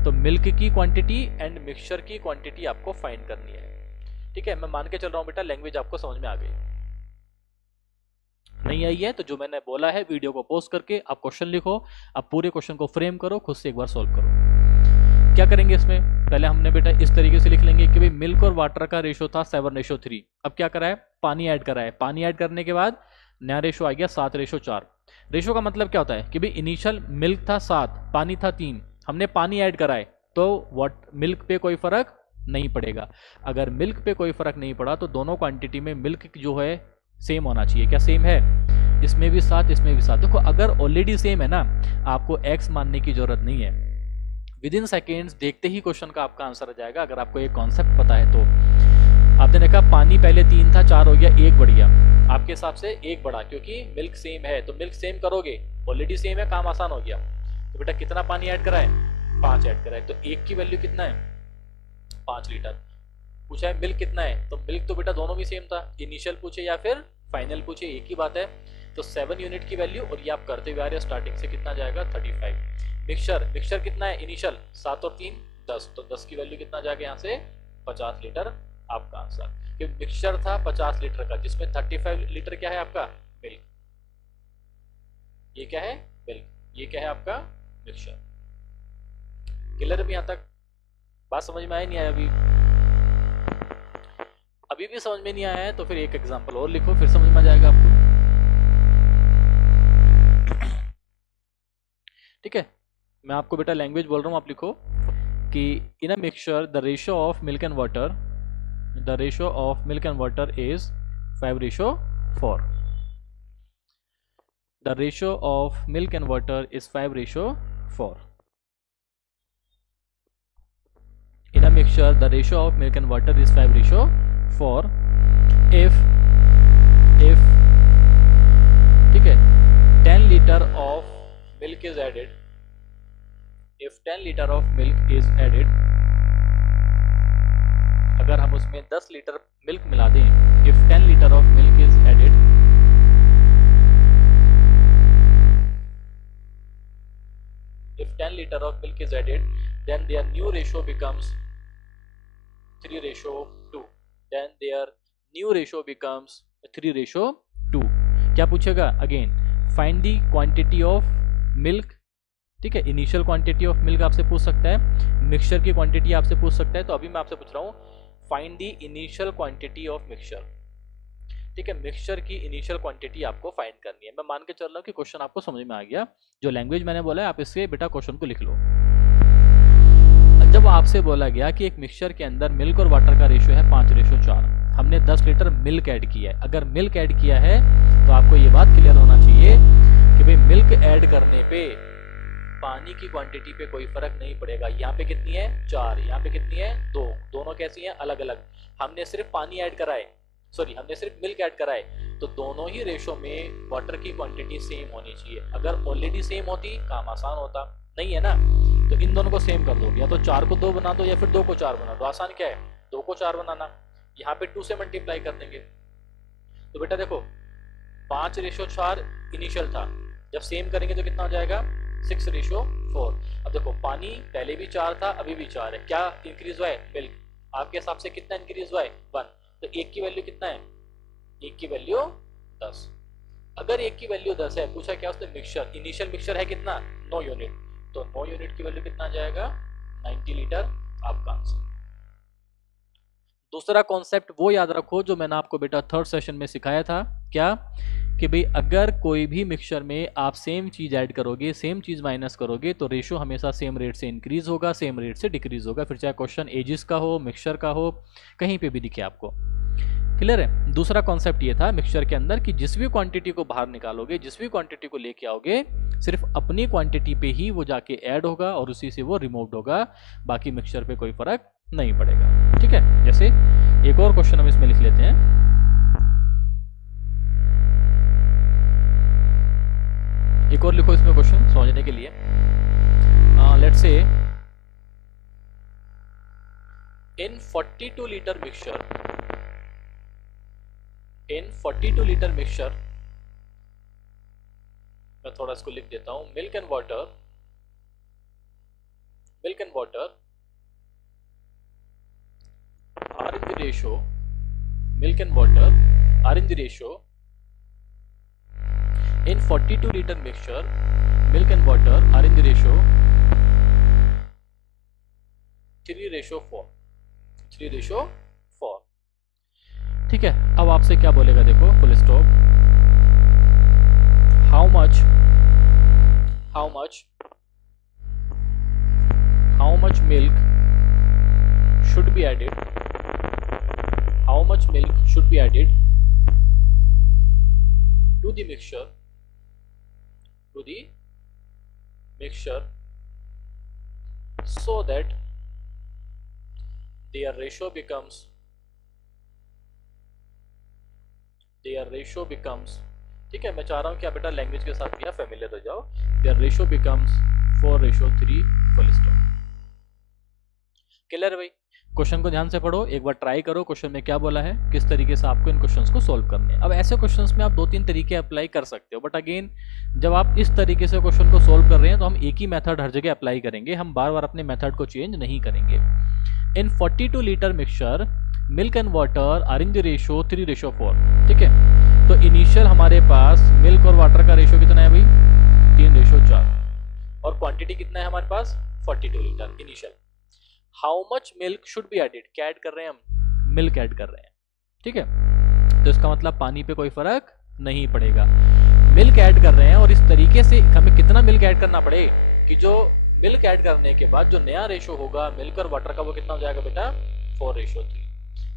तो milk की quantity and mixture की quantity आपको find करनी है। ठीक है, मैं मान के चल रहा हूँ बेटा लैंग्वेज आपको समझ में आ गई। नहीं आई है तो जो मैंने बोला है वीडियो को पॉज करके आप क्वेश्चन लिखो, आप पूरे क्वेश्चन को फ्रेम करो, खुद से एक बार सॉल्व करो। क्या करेंगे इसमें? पहले हमने बेटा इस तरीके से लिख लेंगे कि भाई मिल्क और वाटर का रेशो था 7:3। अब क्या करा है? पानी ऐड करा है। पानी ऐड करने के बाद नया रेशो आ गया 7:4। रेशो का मतलब क्या होता है कि भाई इनिशियल मिल्क था 7, पानी था 3, हमने पानी ऐड करा है, तो मिल्क पे कोई फर्क नहीं पड़ेगा। अगर मिल्क पे कोई फर्क नहीं पड़ा तो दोनों क्वांटिटी में मिल्क जो है सेम होना चाहिए। क्या सेम है? इसमें भी 7, इसमें भी 7। देखो अगर ऑलरेडी सेम है ना, आपको x मानने की जरूरत नहीं है। विद इन सेकेंड्स देखते ही क्वेश्चन का आपका आंसर आ जाएगा, अगर आपको ये कॉन्सेप्ट पता है तो। आपने देखा पानी पहले 3 था, 4 हो गया, 1 बढ़ गया। आपके हिसाब से 1 बढ़ा क्योंकि मिल्क सेम है, तो मिल्क सेम करोगे, ऑलरेडी सेम है, काम आसान हो गया। तो बेटा कितना पानी ऐड करा है? 5 ऐड करा है, तो 1 की वैल्यू कितना है? 5 लीटर। पूछा है मिल्क कितना है, तो मिल्क तो बेटा दोनों भी सेम था, इनिशियल पूछे या फिर फाइनल पूछे एक ही बात है। तो 7 यूनिट की वैल्यू, और ये आप करते हुए आ रहे हैं, स्टार्टिंग से कितना जाएगा? 35। मिक्सचर कितना है इनिशियल? 7 और 3 10, तो 10 की वैल्यू कितना जाएगा यहाँ से? 50 लीटर आपका आंसर। क्योंकि मिक्सचर था 50 लीटर का, जिसमें 35 लीटर क्या है आपका? मिल्क। ये क्या है? मिल्क। ये क्या है आपका? मिक्सचर। क्लियर है यहाँ तक? बात समझ में आया नहीं आया? अभी भी समझ में नहीं आया है तो फिर एक एग्जांपल और लिखो, फिर समझ में आ जाएगा आपको। ठीक है, मैं आपको बेटा लैंग्वेज बोल रहा हूँ, आप लिखो कि in a mixture the ratio of milk and water is 5:4। The ratio of milk and water is 5:4। In a mixture, the ratio of milk and water is 5:4. If ठीक है 10 liter of milk is added, if 10 liter of milk is added, अगर हम उसमें 10 litre milk मिला दें, if 10 liter of milk is added, if 10 liter of milk is added, then their new ratio becomes 3:2. Then their new ratio becomes 3:2. क्या पूछेगा? Again find the quantity of milk. ठीक है, initial quantity of milk आपसे पूछ सकता है, mixture की quantity आपसे पूछ सकता है। तो अभी मैं आपसे पूछ रहा हूँ find the initial quantity of mixture. ठीक है, मिक्सचर की इनिशियल क्वांटिटी आपको फाइंड करनी है। मैं मान के चल रहा हूँ कि क्वेश्चन आपको समझ में आ गया। जो लैंग्वेज मैंने बोला है आप इससे बेटा क्वेश्चन को लिख लो। जब आपसे बोला गया कि एक मिक्सचर के अंदर मिल्क और वाटर का रेशियो है 5:4, हमने 10 लीटर मिल्क ऐड किया है। अगर मिल्क ऐड किया है तो आपको ये बात क्लियर होना चाहिए कि भाई मिल्क ऐड करने पे पानी की क्वांटिटी पे कोई फर्क नहीं पड़ेगा। यहाँ पे कितनी है? 4, यहाँ पे कितनी है? 2। दोनों कैसी हैं? अलग अलग। हमने सिर्फ पानी ऐड करा है, सॉरी हमने सिर्फ मिल्क ऐड करा है, तो दोनों ही रेशो में वाटर की क्वांटिटी सेम होनी चाहिए। अगर ऑलरेडी सेम होती काम आसान होता, नहीं है ना, तो इन दोनों को सेम कर दो, या तो 4 को 2 बना दो या फिर 2 को 4 बना दो। आसान क्या है? 2 को 4 बनाना, यहाँ पे 2 से मल्टीप्लाई कर देंगे। तो बेटा देखो 5:4 इनिशियल था, जब सेम करेंगे तो कितना हो जाएगा? 6:4। अब देखो पानी पहले भी 4 था, अभी भी 4 है, क्या इंक्रीज हुआ है? मिल्क। आपके हिसाब से कितना इंक्रीज हुआ है? 1। तो 1 की वैल्यू कितना है? 1 की वैल्यू 10। अगर 1 की वैल्यू 10 है, पूछा क्या उसने? मिक्सचर। इनिशियल मिक्सचर है कितना? 9 यूनिट, तो 9 यूनिट की वैल्यू कितना जाएगा? 90 लीटर आपका आंसर। दूसरा कॉन्सेप्ट वो याद रखो जो मैंने आपको बेटा थर्ड सेशन में सिखाया था। क्या? कि भाई अगर कोई भी मिक्सचर में आप सेम चीज ऐड करोगे, सेम चीज माइनस करोगे, तो रेशो हमेशा सेम रेट से इंक्रीज होगा, सेम रेट से डिक्रीज होगा। फिर चाहे क्वेश्चन एजिस का हो, मिक्सचर का हो, कहीं पे भी दिखे आपको। क्लियर है? दूसरा कॉन्सेप्ट ये था मिक्सचर के अंदर कि जिस भी क्वांटिटी को बाहर निकालोगे, जिस भी क्वांटिटी को लेके आओगे, सिर्फ अपनी क्वांटिटी पे ही वो जाके ऐड होगा और उसी से वो रिमूव्ड होगा, बाकी मिक्सचर पे कोई फर्क नहीं पड़ेगा। ठीक है, जैसे एक और क्वेश्चन हम इसमें लिख लेते हैं। एक और लिखो इसमें क्वेश्चन समझने के लिए। Let's say in 42 litre mixture, in 42 litre mixture, मैं थोड़ा इसको लिख देता हूं, milk and water, milk and water are in the ratio, milk and water are in the ratio in 42 liter mixture, milk and water are in the ratio 3:4, 3:4। ठीक है, अब आपसे क्या बोलेगा देखो, full stop, how much milk should be added, how much milk should be added to the mixture, so that their ratio becomes ठीक है, मैं चाह रहा हूं कि आप बेटा लैंग्वेज के साथ भी आप फेमिलियर हो जाओ। their ratio becomes 4:3 full stop. Clear है भाई? क्वेश्चन को ध्यान से पढ़ो, एक बार ट्राई करो क्वेश्चन में क्या बोला है, किस तरीके से आपको इन क्वेश्चंस को सॉल्व करने हैं। अब ऐसे क्वेश्चंस में आप 2-3 तरीके अप्लाई कर सकते हो, बट अगेन जब आप इस तरीके से क्वेश्चन को सॉल्व कर रहे हैं तो हम एक ही मेथड हर जगह अप्लाई करेंगे, हम बार बार अपने मेथड को चेंज नहीं करेंगे। In 42 litre mixture milk and water are in the ratio 3:4। ठीक है, तो इनिशियल हमारे पास मिल्क और वाटर का रेशियो कितना है भाई, 3:4, और क्वांटिटी कितना है हमारे पास, 42 litre initial. How much milk should be added, क्या ऐड कर रहे हैं हम, मिल्क ऐड कर रहे हैं। ठीक है, तो इसका मतलब पानी पे कोई फर्क नहीं पड़ेगा, मिल्क ऐड कर रहे हैं। और इस तरीके से हमें कितना मिल्क ऐड करना पड़े कि जो मिल्क ऐड करने के बाद जो नया रेशो होगा मिल्क और वाटर का वो कितना हो जाएगा बेटा, 4:3।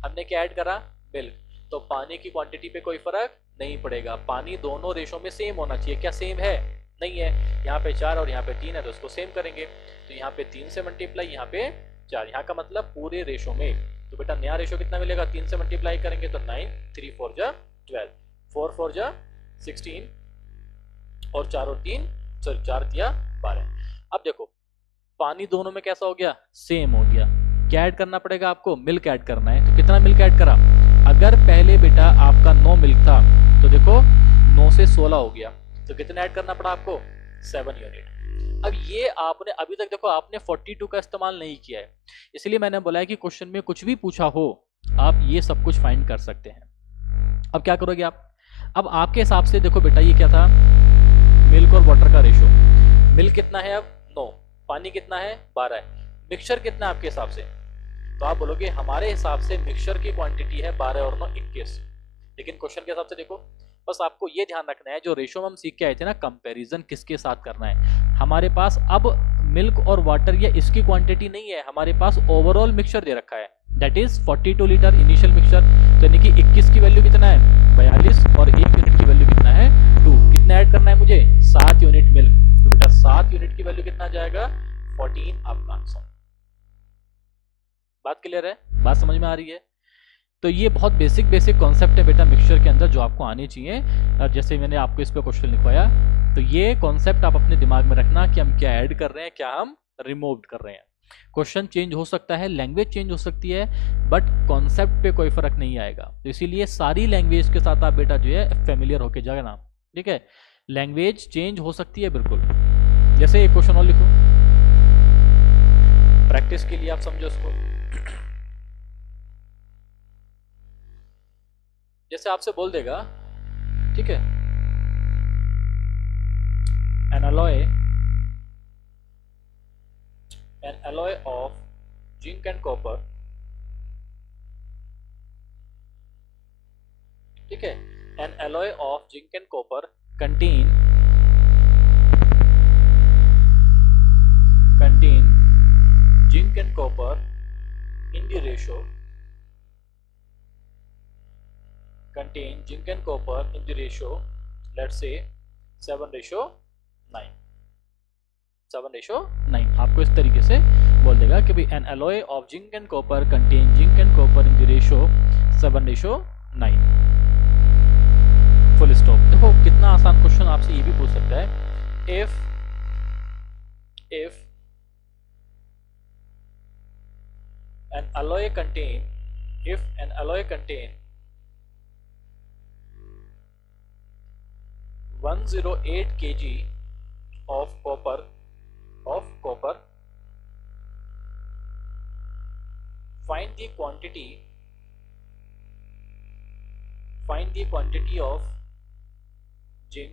हमने क्या ऐड करा, मिल्क, तो पानी की क्वांटिटी पे कोई फर्क नहीं पड़ेगा, पानी दोनों रेशो में सेम होना चाहिए। क्या सेम है, नहीं है, यहाँ पे 4 और यहाँ पे 3 है तो उसको सेम करेंगे, तो यहाँ पे 3 से मल्टीप्लाई, यहाँ पे 4, यहाँ का मतलब पूरे रेशो में। तो बेटा नया रेशो कितना मिलेगा, 3 से मल्टीप्लाई करेंगे तो 9, 3 4 जा 12, 4 4 जा 16, और 4 और 3 सॉरी 4 दिया 12। अब देखो पानी दोनों में कैसा हो गया, सेम हो गया। क्या ऐड करना पड़ेगा आपको, मिल्क ऐड करना है। तो कितना मिल्क ऐड करा, अगर पहले बेटा आपका 9 मिल्क था तो देखो 9 से 16 हो गया, तो कितना ऐड करना पड़ा आपको, 7 यूनिट। अब ये आपने अभी तक देखो आपने 42 का इस्तेमाल नहीं किया है, इसलिए मैंने बोला है कि क्वेश्चन में कुछ भी पूछा हो आप ये सब कुछ फाइंड कर सकते हैं। अब क्या करोगे आप, अब आपके हिसाब से देखो बेटा ये क्या था, मिल्क और वाटर का रेशो, मिल्क कितना है अब 9, पानी कितना है 12 है, मिक्सचर कितना है आपके हिसाब से, तो आप बोलोगे हमारे हिसाब से मिक्सचर की क्वांटिटी है 12 और 9 21। लेकिन क्वेश्चन के हिसाब से देखो, बस आपको ये ध्यान रखना है जो रेशो में हम सीख के आए थे ना, कंपैरिजन किसके साथ करना है। हमारे पास अब मिल्क और वाटर या इसकी क्वांटिटी नहीं है, हमारे पास ओवरऑल मिक्सचर दे रखा है, that is 42 litre initial mixture, तो यानी कि 21 की वैल्यू कितना है 42, और 1 यूनिट की वैल्यू कितना है 2। कितना ऐड करना है मुझे, 7 यूनिट मिल्क, तो बेटा 7 यूनिट की वैल्यू कितना जाएगा 14 आपका आंसर। बात क्लियर है, बात समझ में आ रही है? तो ये बहुत बेसिक कॉन्सेप्ट है बेटा मिक्सचर के अंदर जो आपको आने चाहिए। जैसे मैंने आपको इस पे क्वेश्चन लिखवाया, तो ये कॉन्सेप्ट आप अपने दिमाग में रखना कि हम क्या ऐड कर रहे हैं, क्या हम रिमूव कर रहे हैं। क्वेश्चन चेंज हो सकता है, लैंग्वेज चेंज हो सकती है, बट कॉन्सेप्ट पे कोई फर्क नहीं आएगा। तो इसीलिए सारी लैंग्वेज के साथ आप बेटा जो है फेमिलियर होके जाना, ठीक है। लैंग्वेज चेंज हो सकती है बिल्कुल। जैसे एक क्वेश्चन और लिखो प्रैक्टिस के लिए, आप समझो उसको। जैसे आपसे बोल देगा, ठीक है, an alloy of zinc and copper, ठीक है, an alloy of zinc and copper contain zinc and copper in the ratio, contain zinc and copper in the ratio, let's say 7:9, 7:9। आपको इस तरीके से बोल देगा कि भाई an alloy of zinc and copper contain zinc and copper in the ratio 7:9, full stop. देखो कितना आसान क्वेश्चन आपसे ये भी पूछ सकता है if an alloy contain 108 kg of copper, find the quantity of zinc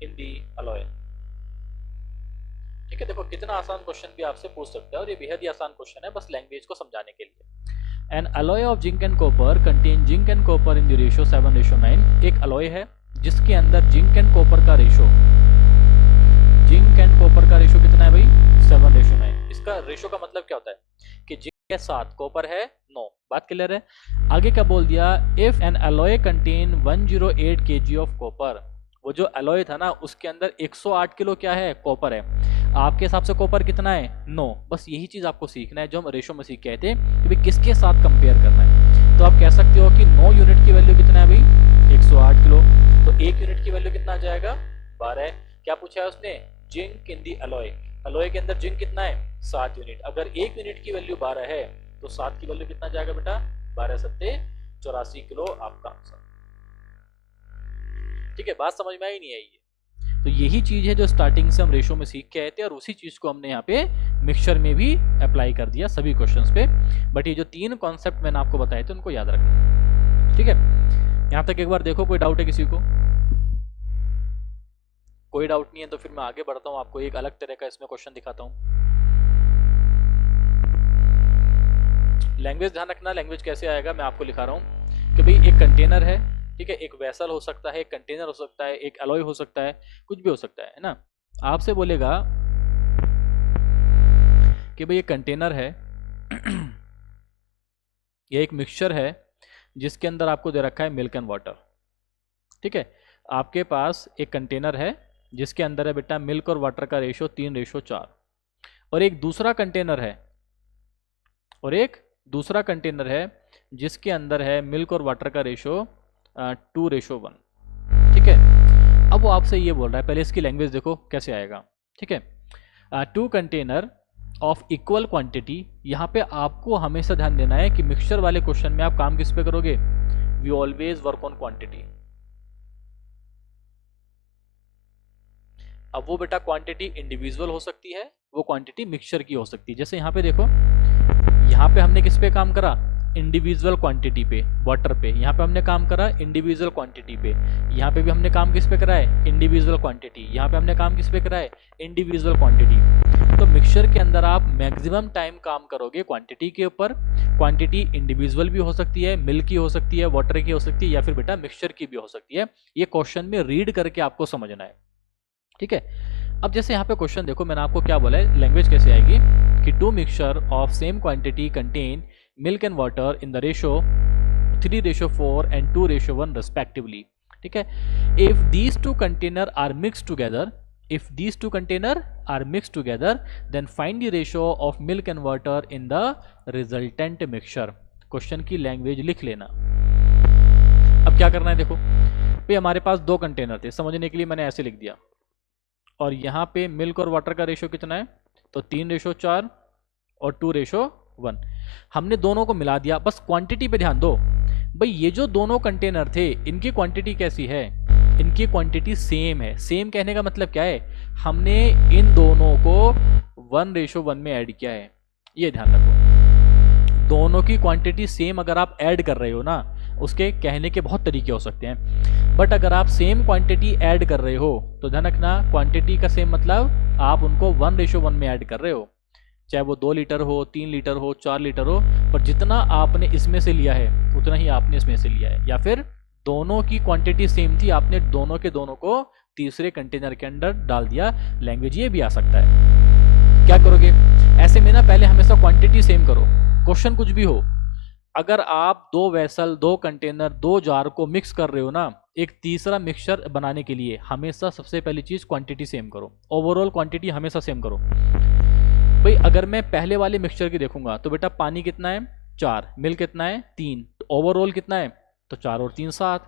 in the alloy। ठीक है, देखो कितना आसान क्वेश्चन भी आपसे पूछ सकता है और ये बेहद ही आसान क्वेश्चन है, बस लैंग्वेज को समझाने के लिए। N alloy of zinc and copper contain zinc and copper in the ratio 7:9। एक अलॉय है जिसके अंदर जिंक एंड कॉपर का रेशो कितना है भाई? 7:9। इसका रेशो का मतलब क्या होता है कि जिंक है 7, कॉपर है 9। बात क्लियर है? आगे क्या बोल दिया? If N alloy contain 108 kg of copper, वो जो अलॉय था ना उसके अंदर 108 किलो क्या है? कॉपर है। आपके हिसाब से कॉपर कितना है? 9। बस यही चीज आपको सीखना है जो हम रेशो में सीख के आए थे कि भाई किसके साथ कंपेयर करना है। तो आप कह सकते हो कि 9 यूनिट की वैल्यू कितना है भाई? 108 किलो। तो 1 यूनिट की वैल्यू कितना आ जाएगा? 12। क्या पूछा है उसने? Zinc in the alloy. Alloy के अंदर जिंक कितना है? 7 यूनिट। अगर 1 यूनिट की वैल्यू 12 है तो 7 की वैल्यू कितना जाएगा बेटा? 12 सत्ते 84 किलो आपका आंसर। ठीक है, बात समझ में आई नहीं आई? तो यही चीज है जो स्टार्टिंग से हम रेशो में सीख के आए थे और उसी चीज को हमने यहाँ पे मिक्सचर में भी अप्लाई कर दिया सभी क्वेश्चंस पे। बट ये जो 3 कॉन्सेप्ट मैंने आपको बताए थे उनको याद रखना। ठीक है, यहाँ तक एक बार देखो, कोई डाउट है किसी को? कोई डाउट नहीं है तो फिर मैं आगे बढ़ता हूँ, आपको एक अलग तरह का इसमें क्वेश्चन दिखाता हूँ। लैंग्वेज ध्यान रखना, लैंग्वेज कैसे आएगा मैं आपको लिखा रहा हूँ कि भाई एक कंटेनर है, ठीक है, एक वेसल हो सकता है, एक कंटेनर हो सकता है, एक अलॉय हो सकता है, कुछ भी हो सकता है ना। आपसे बोलेगा कि भाई ये कंटेनर है ये एक मिक्सचर है जिसके अंदर आपको दे रखा है मिल्क एंड वाटर। ठीक है, आपके पास एक कंटेनर है जिसके अंदर है बेटा मिल्क और वाटर का रेशो 3:4। और एक दूसरा कंटेनर है जिसके अंदर है मिल्क और वाटर का रेशो 2:1। ठीक है, अब वो आपसे ये बोल रहा है, पहले इसकी लैंग्वेज देखो कैसे आएगा। ठीक है, 2 कंटेनर ऑफ इक्वल क्वांटिटी। यहाँ पे आपको हमेशा ध्यान देना है कि मिक्सचर वाले क्वेश्चन में आप काम किस पे करोगे? We always work on quantity. अब वो बेटा क्वांटिटी इंडिविजुअल हो सकती है, वो क्वांटिटी मिक्सचर की हो सकती है। जैसे यहाँ पे देखो, यहाँ पे हमने किस पे काम करा? इंडिविजुअल क्वांटिटी पे, वाटर पे। यहाँ पे हमने काम करा इंडिविजुअल क्वांटिटी पे। यहाँ पे भी हमने काम किस पे करा है? Individual quantity. यहाँ पे हमने काम किस पे करा है? Individual quantity. तो मिक्सचर के अंदर आप मैक्सिमम टाइम काम करोगे क्वांटिटी के ऊपर। क्वांटिटी इंडिविजुअल भी हो सकती है, मिल्क की हो सकती है, वाटर की हो सकती है, या फिर बेटा मिक्सचर की भी हो सकती है। ये क्वेश्चन में रीड करके आपको समझना है। ठीक है, अब जैसे यहाँ पे क्वेश्चन देखो, मैंने आपको क्या बोला है, लैंग्वेज कैसे आएगी कि 2 mixture of same quantity contain milk and water in the ratio 3:4 and 2:1 respectively। ठीक है, if these two container are mixed together then find the ratio of milk and water in the resultant mixture। Question की language लिख लेना। अब क्या करना है, देखो भाई हमारे पास 2 कंटेनर थे, समझने के लिए मैंने ऐसे लिख दिया, और यहाँ पे मिल्क और वाटर का रेशो कितना है? तो 3:4 और 2:1। हमने दोनों को मिला दिया। बस क्वांटिटी पे ध्यान दो भाई, ये जो दोनों कंटेनर थे इनकी क्वांटिटी कैसी है? इनकी क्वांटिटी सेम है। सेम कहने का मतलब क्या है? हमने इन दोनों को 1:1 में ऐड किया है, ये ध्यान रखो। दोनों की क्वांटिटी सेम अगर आप ऐड कर रहे हो ना, उसके कहने के बहुत तरीके हो सकते हैं, बट अगर आप सेम क्वांटिटी ऐड कर रहे हो तो ध्यान रखना, क्वांटिटी का सेम मतलब आप उनको 1:1 में ऐड कर रहे हो। चाहे वो 2 लीटर हो, 3 लीटर हो, 4 लीटर हो, पर जितना आपने इसमें से लिया है उतना ही आपने इसमें से लिया है। या फिर दोनों की क्वांटिटी सेम थी, आपने दोनों के दोनों को तीसरे कंटेनर के अंदर डाल दिया। लैंग्वेज ये भी आ सकता है। क्या करोगे ऐसे में ना, पहले हमेशा क्वांटिटी सेम करो, क्वेश्चन कुछ भी हो। अगर आप 2 वेसल, 2 कंटेनर, 2 जार को मिक्स कर रहे हो ना, एक तीसरा मिक्सचर बनाने के लिए हमेशा सबसे पहली चीज क्वांटिटी सेम करो। ओवरऑल क्वांटिटी हमेशा सेम करो। भाई अगर मैं पहले वाले मिक्सचर की देखूंगा तो बेटा पानी कितना है? 4, मिल्क कितना है? 3, तो ओवरऑल कितना है? तो 4 और 3 7।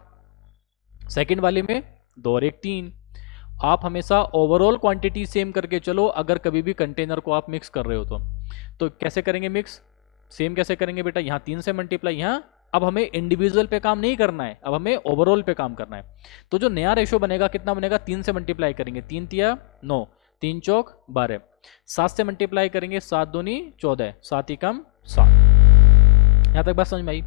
सेकंड वाले में 2 और 1 3, आप हमेशा ओवरऑल क्वांटिटी सेम करके चलो, अगर कभी भी कंटेनर को आप मिक्स कर रहे हो तो कैसे करेंगे मिक्स? सेम कैसे करेंगे बेटा? यहाँ 3 से मल्टीप्लाई, यहाँ अब हमें इंडिविजुअल पे काम नहीं करना है, अब हमें ओवरऑल पे काम करना है। तो जो नया रेशो बनेगा कितना बनेगा? 3 से मल्टीप्लाई करेंगे, 3 तिया 9, 3 चौक 12, 7 से मल्टीप्लाई करेंगे, 7 दूनी 14, 7 ही कम 7। यहाँ तक बात समझ में आई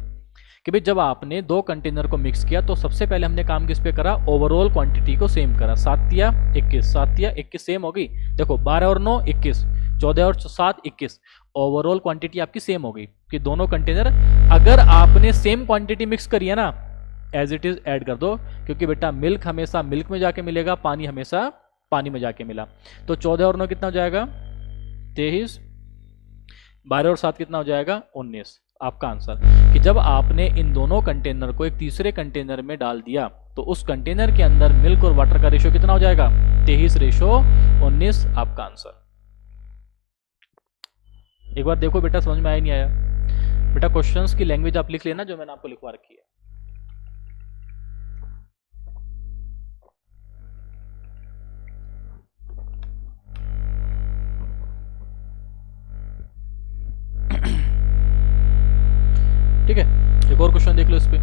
कि भाई जब आपने दो कंटेनर को मिक्स किया तो सबसे पहले हमने काम किस पे करा? ओवरऑल क्वांटिटी को सेम करा। 7 तिया 21, 7 तिया 21 सेम होगी। देखो 12 और 9 21, 14 और 7 21, ओवरऑल क्वांटिटी आपकी सेम हो गई कि दोनों कंटेनर, अगर आपने सेम क्वांटिटी मिक्स करी है ना, एज इट इज ऐड कर दो, क्योंकि बेटा मिल्क हमेशा मिल्क में जाके मिलेगा, पानी हमेशा पानी में जाके मिला। तो 14 और 9 कितना हो जाएगा? 23, 12 और 7 कितना हो जाएगा? 19। आपका आंसर कि जब आपने इन दोनों कंटेनर को एक तीसरे कंटेनर में डाल दिया तो उस कंटेनर के अंदर मिल्क और वाटर का रेशो कितना हो जाएगा? 23:19। आपका आंसर। एक बार देखो बेटा, समझ में आया नहीं आया? बेटा क्वेश्चंस की लैंग्वेज आप लिख लेना जो मैंने आपको लिखवा रखी है। ठीक है, एक और क्वेश्चन देख लो इस पे।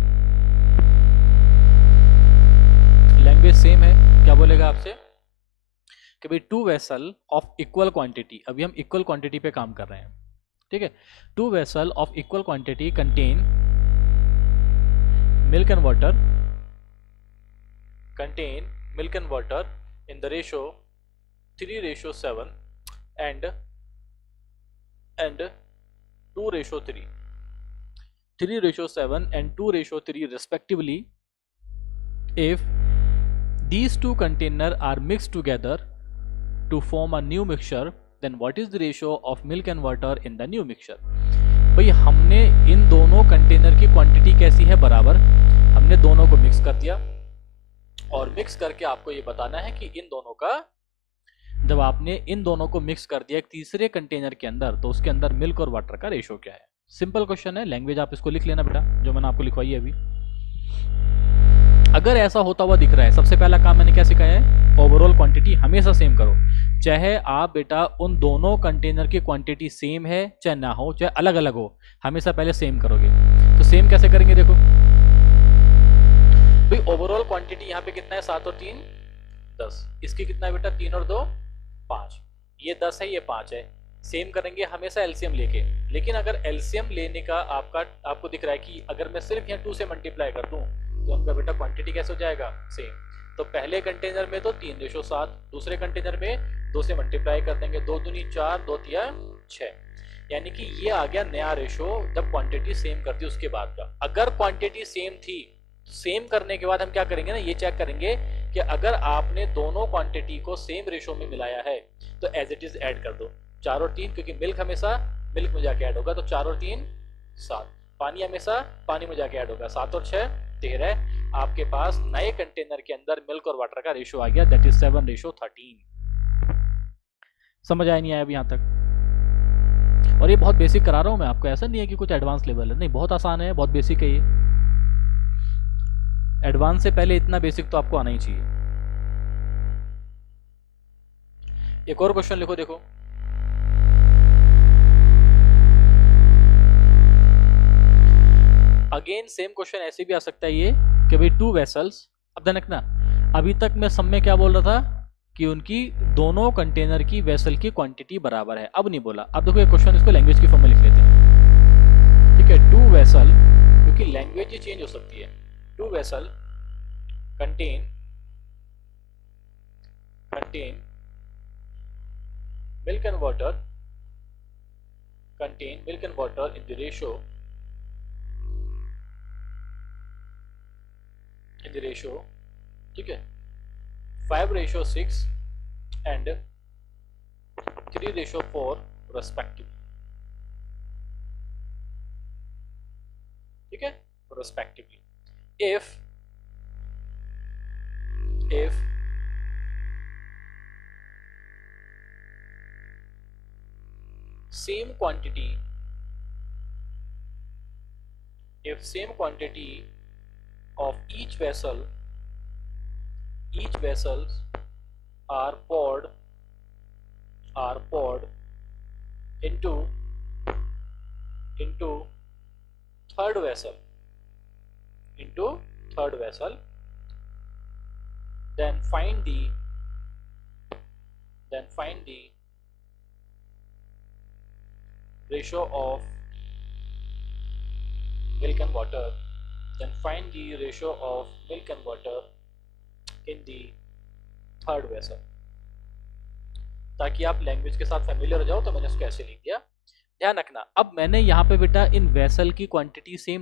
लैंग्वेज सेम है। क्या बोलेगा आपसे कि भाई two vessel of equal quantity, अभी हम इक्वल क्वांटिटी पे काम कर रहे हैं, ठीक है। Two vessel of equal quantity contain milk and water, contain milk and water in the ratio 3:7 and 2:3, 3:7 and 2:3 respectively. If these two containers are mixed together to form a new mixture, then what is the ratio of milk and water in the new mixture? भाई हमने इन दोनों container की quantity कैसी है? बराबर। हमने दोनों को मिक्स कर दिया और मिक्स करके आपको ये बताना है कि इन दोनों का, जब आपने इन दोनों को मिक्स कर दिया एक तीसरे कंटेनर के अंदर तो उसके अंदर मिल्क और वाटर का रेशो क्या है। सिंपल क्वेश्चन है। लैंग्वेज आप इसको लिख लेना बेटा जो मैंने आपको लिखवाई है अभी। अगर ऐसा होता हुआ दिख रहा है, सबसे पहला काम मैंने क्या सिखाया है? ओवरऑल क्वांटिटी हमेशा सेम करो, चाहे आप बेटा उन दोनों कंटेनर की क्वांटिटी सेम है चाहे ना हो, चाहे अलग अलग हो, हमेशा पहले सेम करोगे। तो सेम कैसे करेंगे? देखो भाई ओवरऑल क्वांटिटी यहाँ पे कितना है? 7 और 3 10। इसकी कितना है बेटा? 3 और 2 5। ये 10 है, ये 5 है। सेम करेंगे हमेशा एलसीएम लेके। लेकिन अगर एलसीएम लेने का आपको दिख रहा है कि अगर मैं सिर्फ यहाँ 2 से मल्टीप्लाई कर दूं तो आपका बेटा क्वांटिटी कैसे हो जाएगा? सेम। तो पहले कंटेनर में तो 3:7, दूसरे कंटेनर में 2 से मल्टीप्लाई कर देंगे, 2 दूनी 4, 2 तिया 6, यानी कि ये आ गया नया रेशो जब क्वांटिटी सेम करती उसके बाद का। अगर क्वांटिटी सेम थी, सेम करने के बाद हम क्या करेंगे ना, ये चेक करेंगे कि अगर आपने दोनों क्वांटिटी को सेम रेशो में मिलाया है तो एज इट इज ऐड कर दो। 4 और 3, क्योंकि मिल्क हमेशा मिल्क में जाके ऐड होगा, तो 4 और 3 7। पानी हमेशा पानी में जाके ऐड होगा, 7 और 6 13। आपके पास नए कंटेनर के अंदर मिल्क और वाटर का रेशो आ गया, दैट इज 7:13। समझ आया नहीं आया अभी यहाँ तक? और ये बहुत बेसिक करा रहा हूँ मैं आपको, ऐसा नहीं है कि कुछ एडवांस लेवल है, नहीं, बहुत आसान है, बहुत बेसिक है ये। एडवांस से पहले इतना बेसिक तो आपको आना ही चाहिए। एक और क्वेश्चन लिखो, देखो अगेन सेम क्वेश्चन ऐसे भी आ सकता है ये कि भाई टू वेसल्स, अब ध्यान रखना, अभी तक मैं सब में क्या बोल रहा था कि उनकी दोनों कंटेनर की वेसल की क्वांटिटी बराबर है, अब नहीं बोला। अब देखो ये क्वेश्चन, इसको लैंग्वेज की फॉर्म में लिख लेते हैं, ठीक है। टू वेसल, क्योंकि लैंग्वेज ही चेंज हो सकती है। Two vessel contain milk and water, contain milk and water in the ratio 5:6 and 3:4 respectively, ठीक है, respectively. If same quantity of each vessels are poured into third vessel, then find the ratio of milk and water, in the third vessel। ताकि आप language के साथ familiar हो जाओ, तो मैंने उसको ऐसे लिख दिया। ध्यान रखना, अब मैंने यहाँ पे बेटा इन वेसल की क्वांटिटी सेम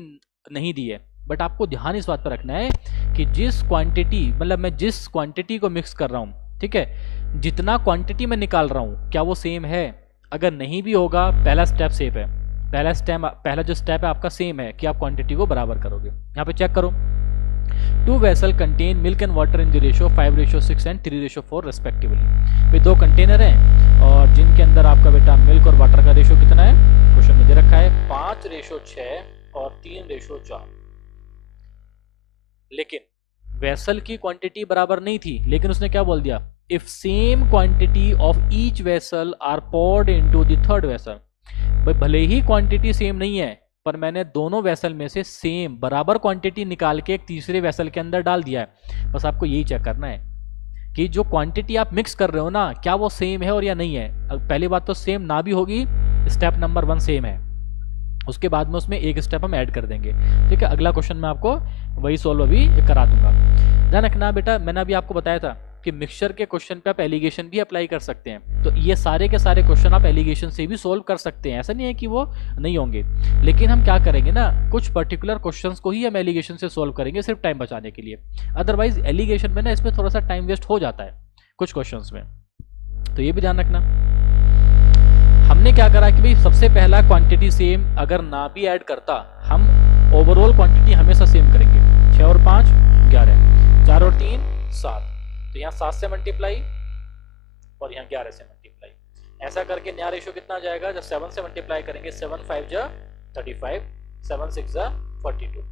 नहीं दी है, बट आपको ध्यान इस बात पर रखना है कि जिस क्वांटिटी, मतलब मैं जिस क्वांटिटी को मिक्स कर रहा हूँ, ठीक है, जितना क्वांटिटी मैं निकाल रहा हूँ क्या वो सेम है? अगर नहीं भी होगा, पहला स्टेप सेफ है, पहला जो स्टेप है आपका सेम है कि आप क्वांटिटी को बराबर करोगे। यहाँ पे चेक करो, 2 vessel contain milk and water in the ratio 5:6 and 3:4 respectively। भाई 2 कंटेनर हैं और जिनके अंदर आपका बेटा मिल्क और वाटर का रेशियो कितना है, क्वेश्चन में दे रखा है 5:6 और 3:4। लेकिन वेसल की क्वांटिटी बराबर नहीं थी, लेकिन उसने क्या बोल दिया, if same quantity of each vessel are poured into the third vessel। भाई भले ही क्वांटिटी सेम नहीं है, पर मैंने दोनों वेसल में से सेम बराबर क्वांटिटी निकाल के एक तीसरे वेसल के अंदर डाल दिया है। बस आपको यही चेक करना है कि जो क्वांटिटी आप मिक्स कर रहे हो ना, क्या वो सेम है और या नहीं है। पहली बात तो सेम ना भी होगी, स्टेप नंबर 1 सेम है, उसके बाद में उसमें एक स्टेप हम ऐड कर देंगे। ठीक है, अगला क्वेश्चन मैं आपको वही सोल्व अभी करा दूंगा। ध्यान रखना बेटा, मैंने अभी आपको बताया था कि मिक्सचर के क्वेश्चन पे आप एलिगेशन भी अप्लाई कर सकते हैं, तो ये सारे के सारे क्वेश्चन आप एलिगेशन से भी सोल्व कर सकते हैं, ऐसा नहीं है कि वो नहीं होंगे। लेकिन हम क्या करेंगे ना, कुछ पर्टिकुलर क्वेश्चंस को ही हम एलिगेशन से सोल्व करेंगे सिर्फ टाइम बचाने के लिए, अदरवाइज एलिगेशन में ना इसमें थोड़ा सा टाइम वेस्ट हो जाता है कुछ क्वेश्चंस में, तो ये भी ध्यान रखना। हमने क्या करा कि भाई सबसे पहला क्वांटिटी सेम अगर ना भी ऐड करता, हम ओवरऑल क्वांटिटी हमेशा सेम करेंगे। 6 और 5 11, 4 और 3 7, तो यहाँ 7 से मल्टीप्लाई और यहाँ 11 से मल्टीप्लाई, ऐसा करके नया रेशियो कितना आ जाएगा, जब 7 से मल्टीप्लाई करेंगे 7 5 जा 35, 7 6 जा 42,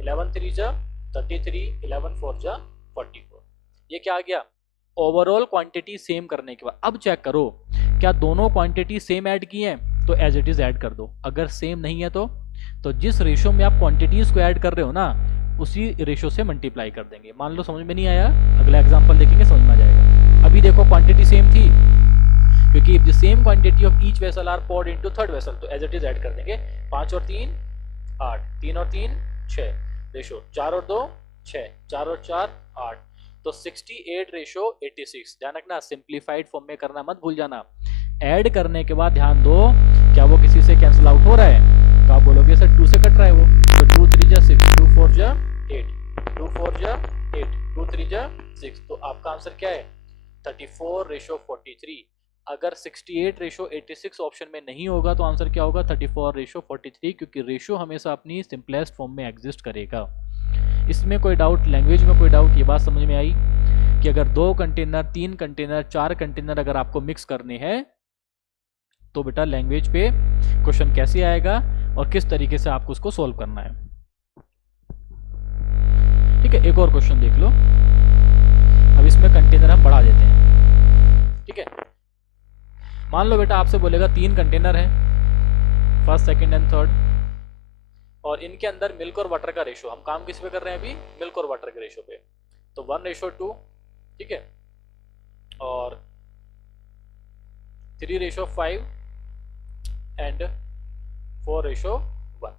11 3 जा 33, 11 4 जा 44। ये क्या आ गया, ओवरऑल क्वांटिटी सेम करने के बाद। अब चेक करो क्या दोनों क्वांटिटी सेम ऐड की हैं, तो एज इट इज ऐड कर दो। अगर सेम नहीं है तो जिस रेशियो में आप क्वांटिटीज को ऐड कर रहे हो ना, उसी रेशियो से मल्टीप्लाई कर देंगे। मान लो समझ में नहीं आया, अगला एग्जांपल देखेंगे समझ में आ जाएगा। अभी देखो क्वांटिटी सेम थी, क्योंकि if the same quantity of each vessel are poured into third vessel, तो एज इट इज ऐड कर देंगे। 5 और 3 8, 3 और 3 6, रेशियो 4 और 2 6, 4 और 4 8, तो 68 रेशियो 86। ध्यान रखना, सिंप्लीफाइड फॉर्म में करना मत भूल जाना। ऐड करने के बाद ध्यान दो, क्या वो किसी से कैंसिल आउट हो रहा है, तो आप बोलोगे सर 2 से कट रहा है वो, तो 2 3 जा 6, 2 4 जा 8, 2 4 जा 8, 2 3 जा 6, तो आपका आंसर क्या है 34:43। अगर 68 रेशो 86 ऑप्शन में नहीं होगा तो आंसर क्या होगा 34:43, क्योंकि रेशो हमेशा अपनी सिंपलेस्ट फॉर्म में एग्जिस्ट करेगा। इसमें कोई डाउट, लैंग्वेज में कोई डाउट, ये बात समझ में आई कि अगर 2 कंटेनर 3 कंटेनर 4 कंटेनर अगर आपको मिक्स करने हैं, तो बेटा लैंग्वेज पे क्वेश्चन कैसे आएगा और किस तरीके से आपको उसको सोल्व करना है। ठीक है, एक और क्वेश्चन देख लो। अब इसमें कंटेनर हम बढ़ा देते हैं। ठीक है, मान लो बेटा आपसे बोलेगा 3 कंटेनर हैं, फर्स्ट सेकंड एंड थर्ड, और इनके अंदर मिल्क और वाटर का रेशो, हम काम किस पे कर रहे हैं अभी, मिल्क और वाटर के रेशो पे, तो 1:2, ठीक है, और 3:5 एंड 4:1।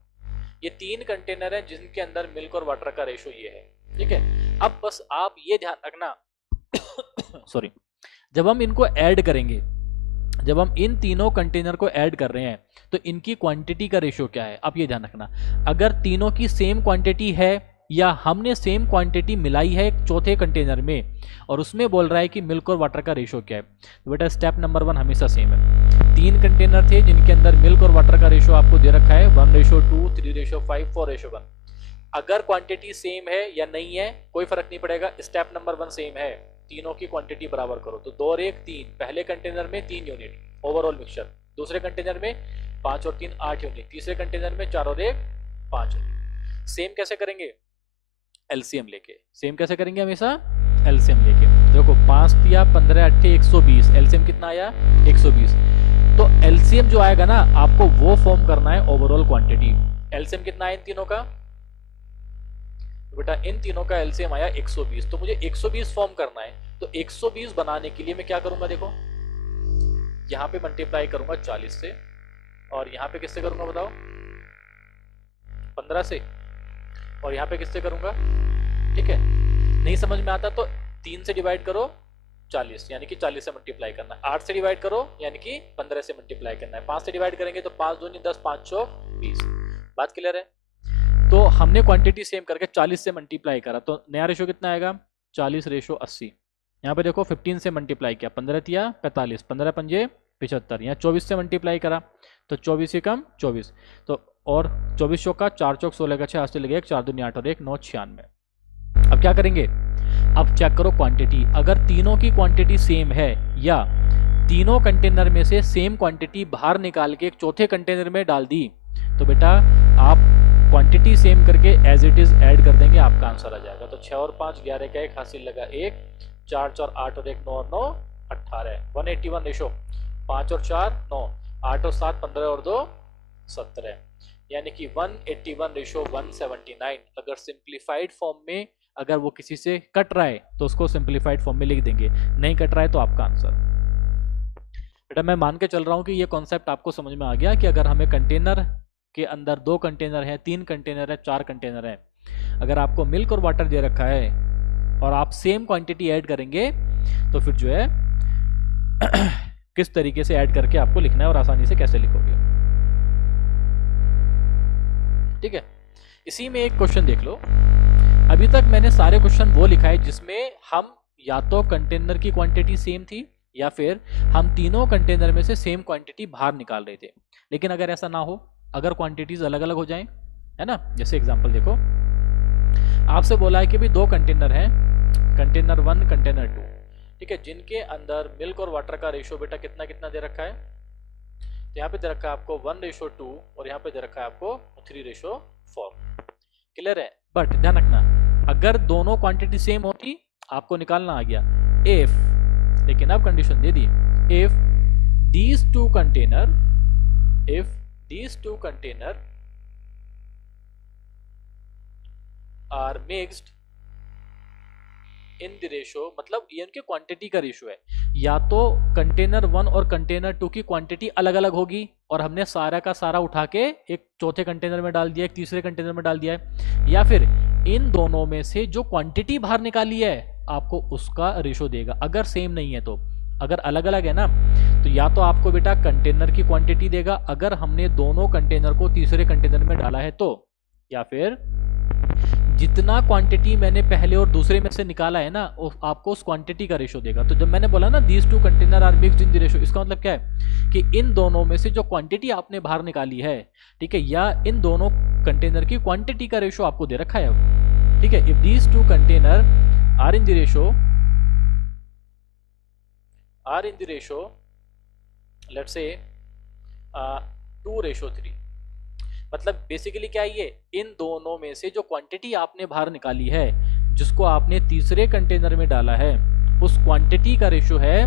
ये 3 कंटेनर हैं जिनके अंदर मिल्क और वाटर का रेशो ये है। ठीक है, अब बस आप ये ध्यान रखना सॉरी, जब हम इनको ऐड करेंगे, जब हम इन तीनों कंटेनर को ऐड कर रहे हैं, तो इनकी क्वांटिटी का रेशियो क्या है, आप ये ध्यान रखना। अगर तीनों की सेम क्वांटिटी है या हमने सेम क्वांटिटी मिलाई है एक चौथे कंटेनर में और उसमें बोल रहा है कि मिल्क और वाटर का रेशियो क्या है, तो बेटा स्टेप नंबर 1 हमेशा सेम है। 3 कंटेनर थे जिनके अंदर मिल्क और वाटर का रेशियो आपको दे रखा है 1:2, 3:5, 4:1। अगर क्वांटिटी सेम है या नहीं है कोई फर्क नहीं पड़ेगा, स्टेप नंबर 1 सेम है, तीनों की क्वांटिटी बराबर करो, तो 2 और 1 3, पहले कंटेनर में 3 यूनिट ओवरऑल मिक्सचर, दूसरे कंटेनर में 5 और 3 8 यूनिट, तीसरे कंटेनर में 4 और 1 5 यूनिट। सेम कैसे करेंगे, एलसीएम लेके। सेम कैसे करेंगे हमेशा, एलसीएम लेके। देखो 5 दिया 15 8 120, एलसीएम कितना आया 120। तो एलसीएम जो आएगा ना आपको वो फॉर्म करना है ओवरऑल क्वांटिटी। एलसीएम कितना है इन तीनों का, तो बेटा इन तीनों का एलसीएम आया 120, तो मुझे 120 फॉर्म करना है। तो 120 बनाने के लिए मैं क्या करूंगा, देखो यहाँ पे मल्टीप्लाई करूंगा 40 से, और यहाँ पे किससे करूंगा बताओ 15 से, और यहाँ पे किससे करूंगा, ठीक है। नहीं समझ में आता तो 3 से डिवाइड करो 40 यानी कि 40 से मल्टीप्लाई करना है, 8 से डिवाइड करो यानी कि 15 से मल्टीप्लाई करना है, 5 से डिवाइड करेंगे तो 5 दूनी 10 5 चौक 20। बात क्लियर है। तो हमने क्वांटिटी सेम करके 40 से मल्टीप्लाई करा, तो नया रेशो कितना आएगा 40:80। यहाँ पे देखो 15 से मल्टीप्लाई किया 15 तिया 45, 15 पंजे 75, यहाँ 24 से मल्टीप्लाई करा तो 24 से कम 24, तो और 24 चौका 4 चौक 16 का 6 से लगे 1 4 दूनी 8 और 1 9 96। अब क्या करेंगे, अब चेक करो क्वांटिटी, अगर तीनों की क्वांटिटी सेम है या तीनों कंटेनर में से सेम क्वांटिटी बाहर निकाल के एक चौथे कंटेनर में डाल दी, तो बेटा आप क्वांटिटी सेम करके एज इट इज ऐड कर देंगे, आपका आंसर आ जाएगा। तो 6 और 5 11 का 1 हासिल लगा 1, 4 4 8 और 1 9 और 9 18, 181 रेशो, 5 और 4 9, 8 और 7 15 और 2 17, यानी कि 181:179। अगर सिंप्लीफाइड फॉर्म में अगर वो किसी से कट रहा है तो उसको सिंप्लीफाइड फॉर्म में लिख देंगे, नहीं कट रहा है तो आपका आंसर। बेटा मैं मान के चल रहा हूँ कि ये कॉन्सेप्ट आपको समझ में आ गया कि अगर हमें कंटेनर के अंदर 2 कंटेनर हैं, 3 कंटेनर है, 4 कंटेनर है, अगर आपको मिल्क और वाटर दे रखा है और आप सेम क्वांटिटी ऐड करेंगे तो फिर जो है किस तरीके से ऐड करके आपको लिखना है और आसानी से कैसे लिखोगे, ठीक है। इसी में एक क्वेश्चन देख लो, अभी तक मैंने सारे क्वेश्चन वो लिखा है जिसमें हम या तो कंटेनर की क्वांटिटी सेम थी या फिर हम तीनों कंटेनर में से सेम क्वांटिटी बाहर निकाल रहे थे। लेकिन अगर ऐसा ना हो, अगर क्वांटिटीज अलग अलग हो जाएं, है ना, जैसे एग्जांपल देखो आपसे बोला है कि भी 2 कंटेनर हैं, कंटेनर 1 कंटेनर 2, ठीक है, जिनके अंदर मिल्क और वाटर का रेशो बेटा कितना कितना दे रखा है, तो यहाँ पे दे रखा है आपको 1:2 और यहाँ पे दे रखा है आपको 3:4। क्लियर है। बट ध्यान रखना अगर दोनों क्वांटिटी सेम होती आपको निकालना आ गया इफ, लेकिन अब condition they the if these two container are mixed in the ratio, मतलब ये उनके क्वांटिटी का रेशो है, या तो कंटेनर 1 और कंटेनर 2 की क्वांटिटी अलग अलग होगी और हमने सारा का सारा उठा के एक चौथे कंटेनर में डाल दिया, एक तीसरे कंटेनर में डाल दिया है, या फिर इन दोनों में से जो क्वांटिटी बाहर निकाली है आपको उसका रेशो देगा। अगर सेम नहीं है तो, अगर अलग अलग है ना तो या तो आपको बेटा कंटेनर की क्वांटिटी देगा अगर हमने दोनों कंटेनर को तीसरे कंटेनर में डाला है तो, या फिर जितना क्वांटिटी मैंने पहले और दूसरे में से निकाला है ना आपको उस क्वांटिटी का रेशो देगा। तो जब मैंने बोला ना these two container are mixed in the ratio, इसका मतलब क्या है कि इन दोनों में से जो क्वांटिटी आपने बाहर निकाली है, ठीक है, या इन दोनों कंटेनर की क्वांटिटी का रेशो आपको दे रखा है, ठीक है। इफ these two container are in the ratio let's say 2:3, मतलब बेसिकली क्या है, ये इन दोनों में से जो क्वांटिटी आपने बाहर निकाली है जिसको आपने तीसरे कंटेनर में डाला है उस क्वांटिटी का रेशो है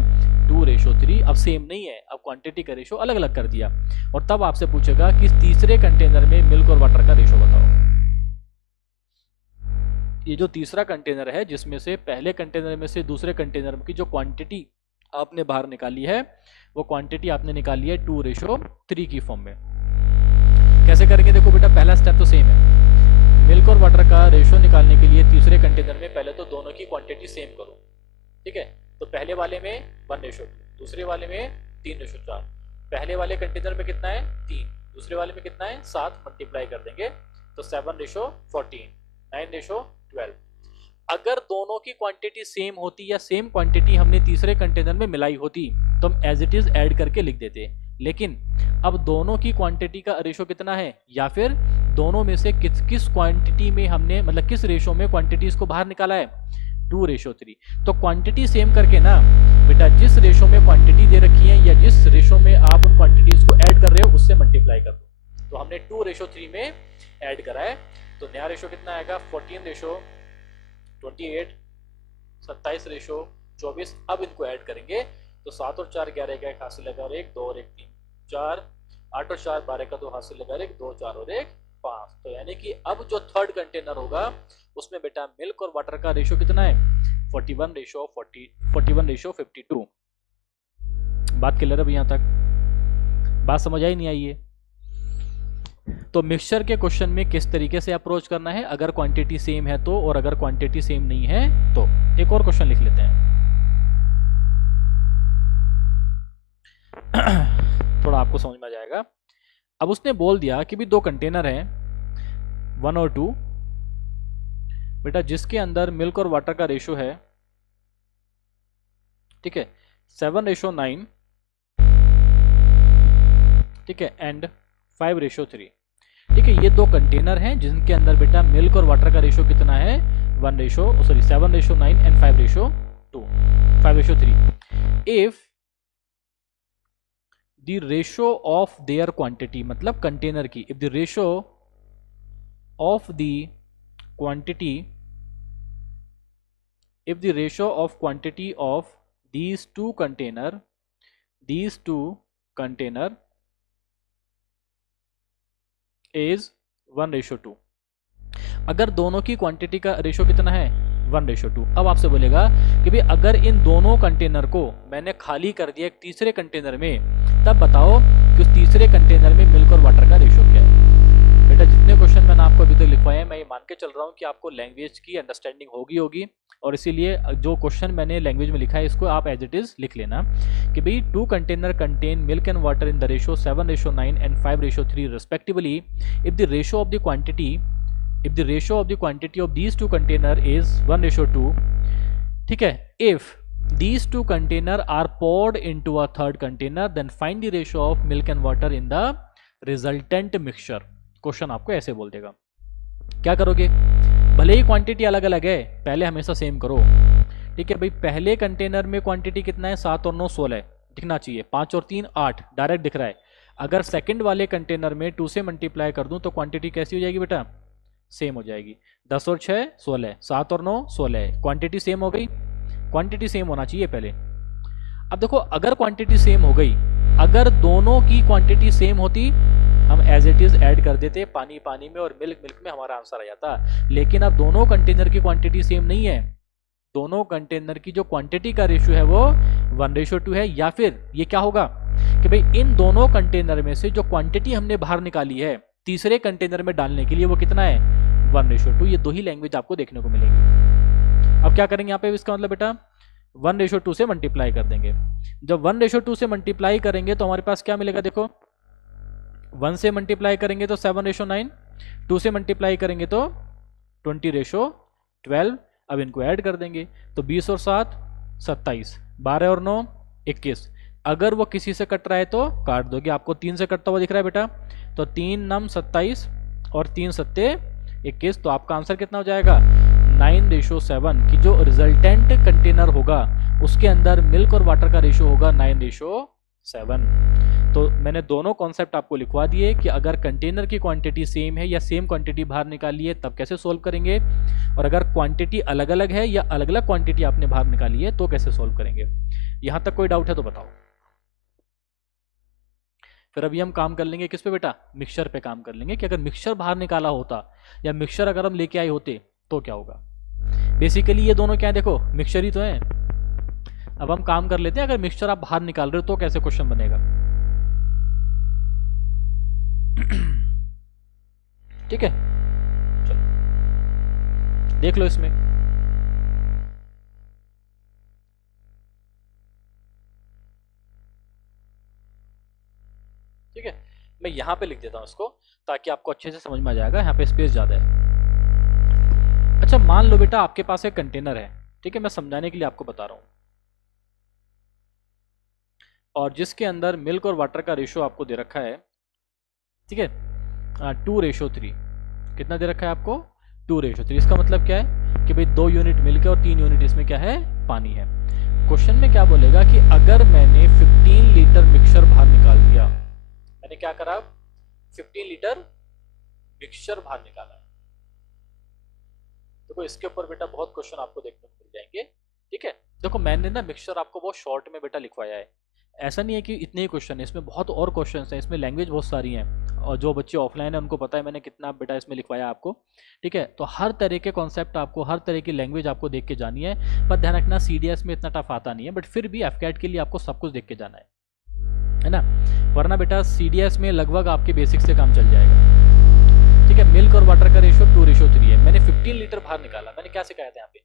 2:3। अब सेम नहीं है, अब क्वांटिटी का रेशो अलग अलग कर दिया और तब आपसे पूछेगा कि तीसरे कंटेनर में मिल्क और वाटर का रेशो बताओ। ये जो तीसरा कंटेनर है जिसमें से पहले कंटेनर में से दूसरे कंटेनर की जो क्वांटिटी आपने बाहर निकाली है वो क्वांटिटी आपने निकाली है 2:3 की फॉर्म में। कैसे करेंगे, देखो बेटा पहला स्टेप तो सेम है, मिल्क और वाटर का रेशो निकालने के लिए तीसरे कंटेनर में पहले तो दोनों की क्वांटिटी सेम करो, ठीक है। तो पहले वाले में 1:2, दूसरे वाले में 3:4, पहले वाले कंटेनर में कितना है 3, दूसरे वाले में कितना है 7, मल्टीप्लाई कर देंगे तो 7:14, 9:12। अगर दोनों की क्वांटिटी सेम होती या सेम क्वांटिटी हमने तीसरे कंटेनर में मिलाई होती तो हम एज इट इज ऐड करके लिख देते, लेकिन अब दोनों की क्वांटिटी का रेशो कितना है या फिर दोनों में से किस क्वांटिटी में हमने, मतलब किस रेशो में क्वांटिटीज को बाहर निकाला है 2:3। तो क्वांटिटी सेम करके ना बेटा जिस रेशो में क्वांटिटी दे रखी है या जिस रेशो में आप उन क्वांटिटीज को ऐड कर रहे हो उससे मल्टीप्लाई कर दो। तो हमने 2:3 में ऐड करा है तो नया रेशो कितना आएगा 14:28, 27:24। अब इनको ऐड करेंगे तो 7 और 4 11 का 1 हाथ से लगा और 1, 2 और 1 3 4, 8 और 4 12 का 2 हाथ से लगा और 1, 2 4 और 1 5। तो यानी कि अब जो थर्ड कंटेनर होगा उसमें बेटा मिल्क और वाटर का रेशो कितना है? 41:52। बात क्लियर है यहाँ तक? बात समझ आई नहीं आई है? तो मिक्सचर के क्वेश्चन में किस तरीके से अप्रोच करना है, अगर क्वांटिटी सेम है तो, और अगर क्वांटिटी सेम नहीं है तो। एक और क्वेश्चन लिख लेते हैं। थोड़ा आपको समझ में आ जाएगा। अब उसने बोल दिया कि भी दो कंटेनर हैं 1 और 2 बेटा, जिसके अंदर मिल्क और वाटर का रेशो है, ठीक है, 7:9, ठीक है, एंड 5:3। ठीक है, ये दो कंटेनर हैं जिनके अंदर बेटा मिल्क और वाटर का रेशो कितना है? 7:9 and 5:3। If the ratio of their quantity, मतलब कंटेनर की, if the ratio of the quantity, if the ratio of quantity of these two container is 1:2, अगर दोनों की क्वांटिटी का रेशो कितना है? 1:2। अब आपसे बोलेगा कि भाई अगर इन दोनों कंटेनर को मैंने खाली कर दिया एक तीसरे कंटेनर में, तब बताओ कि उस तीसरे कंटेनर में मिल्क और वाटर का रेशो क्या है? बेटा जितने क्वेश्चन मैंने आपको अभी तक लिखवाए हैं, मैं ये मान के चल रहा हूँ कि आपको लैंग्वेज की अंडरस्टैंडिंग होगी, और इसीलिए जो क्वेश्चन मैंने लैंग्वेज में लिखा है इसको आप एज इट इज लिख लेना कि भाई 2 container contain milk and water in the ratio 7:9 and 5:3 respectively if the ratio of the quantity of these two container is 1:2, ठीक है, if these two container are poured into a third container then find the ratio of milk and water in the resultant mixture। Question आपको ऐसे बोल देगा, क्या करोगे? भले ही quantity अलग अलग है, पहले हमेशा सेम करो। ठीक है भाई, पहले कंटेनर में क्वांटिटी कितना है? 7 और 9 16 दिखना चाहिए, 5 और 3 8 डायरेक्ट दिख रहा है। अगर सेकंड वाले कंटेनर में 2 से मल्टीप्लाई कर दूं तो क्वांटिटी कैसी हो जाएगी बेटा? सेम हो जाएगी। 10 और 6 16, 7 और 9 16, क्वांटिटी सेम हो गई। क्वांटिटी सेम होना चाहिए पहले। अब देखो, अगर क्वांटिटी सेम हो गई, अगर दोनों की क्वांटिटी सेम होती, हम एज इट इज ऐड कर देते, पानी पानी में और मिल्क मिल्क में, हमारा आंसर आ जाता। लेकिन अब दोनों कंटेनर की क्वांटिटी सेम नहीं है, दोनों कंटेनर की जो क्वांटिटी का रेशियो है वो 1:2 है। या फिर ये क्या होगा कि भाई इन दोनों कंटेनर में से जो क्वांटिटी हमने बाहर निकाली है तीसरे कंटेनर में डालने के लिए, वो कितना है? 1:2। ये दो ही लैंग्वेज आपको देखने को मिलेगी। अब क्या करेंगे यहाँ पे? इसका मतलब बेटा 1:2 से मल्टीप्लाई कर देंगे। जब 1:2 से मल्टीप्लाई करेंगे तो हमारे पास क्या मिलेगा? देखो, 1 से मल्टीप्लाई करेंगे तो 7:9, 2 से मल्टीप्लाई करेंगे तो 20:12। अब इनको ऐड कर देंगे तो 20 और 7 27, 12 और 9 21। अगर वो किसी से कट रहा है तो काट दोगे। आपको 3 से कटता हुआ दिख रहा है बेटा, तो 3 9 27 और 3 7 21। तो आपका आंसर कितना हो जाएगा? 9:7 की जो रिजल्टेंट कंटेनर होगा उसके अंदर मिल्क और वाटर का रेशो होगा 9:7। तो मैंने दोनों कॉन्सेप्ट आपको लिखवा दिए कि अगर कंटेनर की क्वांटिटी सेम है या सेम क्वांटिटी बाहर निकाली है तब कैसे सोल्व करेंगे, और अगर क्वांटिटी अलग अलग है या अलग अलग क्वांटिटी आपने बाहर निकाली है तो कैसे सोल्व करेंगे। यहां तक कोई डाउट है तो बताओ। फिर अभी हम काम कर लेंगे किस पे बेटा? मिक्सचर पे काम कर लेंगे कि अगर मिक्सचर बाहर निकाला होता या मिक्सचर अगर हम लेके आए होते तो क्या होगा। बेसिकली ये दोनों क्या है? देखो मिक्सचर ही तो है। अब हम काम कर लेते हैं, अगर मिक्सचर आप बाहर निकाल रहे हो तो कैसे क्वेश्चन बनेगा। ठीक है, चलो देख लो इसमें। ठीक है, मैं यहां पे लिख देता हूं इसको ताकि आपको अच्छे से समझ में आ जाएगा, यहाँ पे स्पेस ज्यादा है। अच्छा, मान लो बेटा आपके पास एक कंटेनर है, ठीक है, मैं समझाने के लिए आपको बता रहा हूं, और जिसके अंदर मिल्क और वाटर का रेशो आपको दे रखा है, ठीक है, 2:3। कितना दे रखा है आपको? 2:3। इसका मतलब क्या है कि भाई 2 यूनिट मिल्क है और 3 यूनिट इसमें क्या है? पानी है। क्वेश्चन में क्या बोलेगा कि अगर मैंने 15 लीटर मिक्सचर बाहर निकाल दिया, मैंने क्या करा? 15 लीटर मिक्सचर बाहर निकाला। देखो इसके ऊपर बेटा बहुत क्वेश्चन आपको देखने को मिल जाएंगे, देखो मैंने ना मिक्सचर आपको बहुत शॉर्ट में बेटा लिखवाया है, ऐसा नहीं है कि इतने ही क्वेश्चन है, इसमें बहुत और क्वेश्चन हैं, इसमें लैंग्वेज बहुत सारी हैं, और जो बच्चे ऑफलाइन है उनको पता है मैंने कितना बेटा इसमें लिखवाया आपको। ठीक है, तो हर तरह के कॉन्सेप्ट आपको, हर तरह की लैंग्वेज आपको देख के जानी है। पर ध्यान रखना CDS में इतना टफ आता नहीं है, बट फिर भी FCAT के लिए आपको सब कुछ देख के जाना है ना, वरना बेटा CDS में लगभग आपके बेसिक से काम चल जाएगा। ठीक है, मिल्क और वाटर का रेशो 2:3 है। मैंने 15 लीटर बाहर निकाला, मैंने क्या सिखाया था यहाँ पे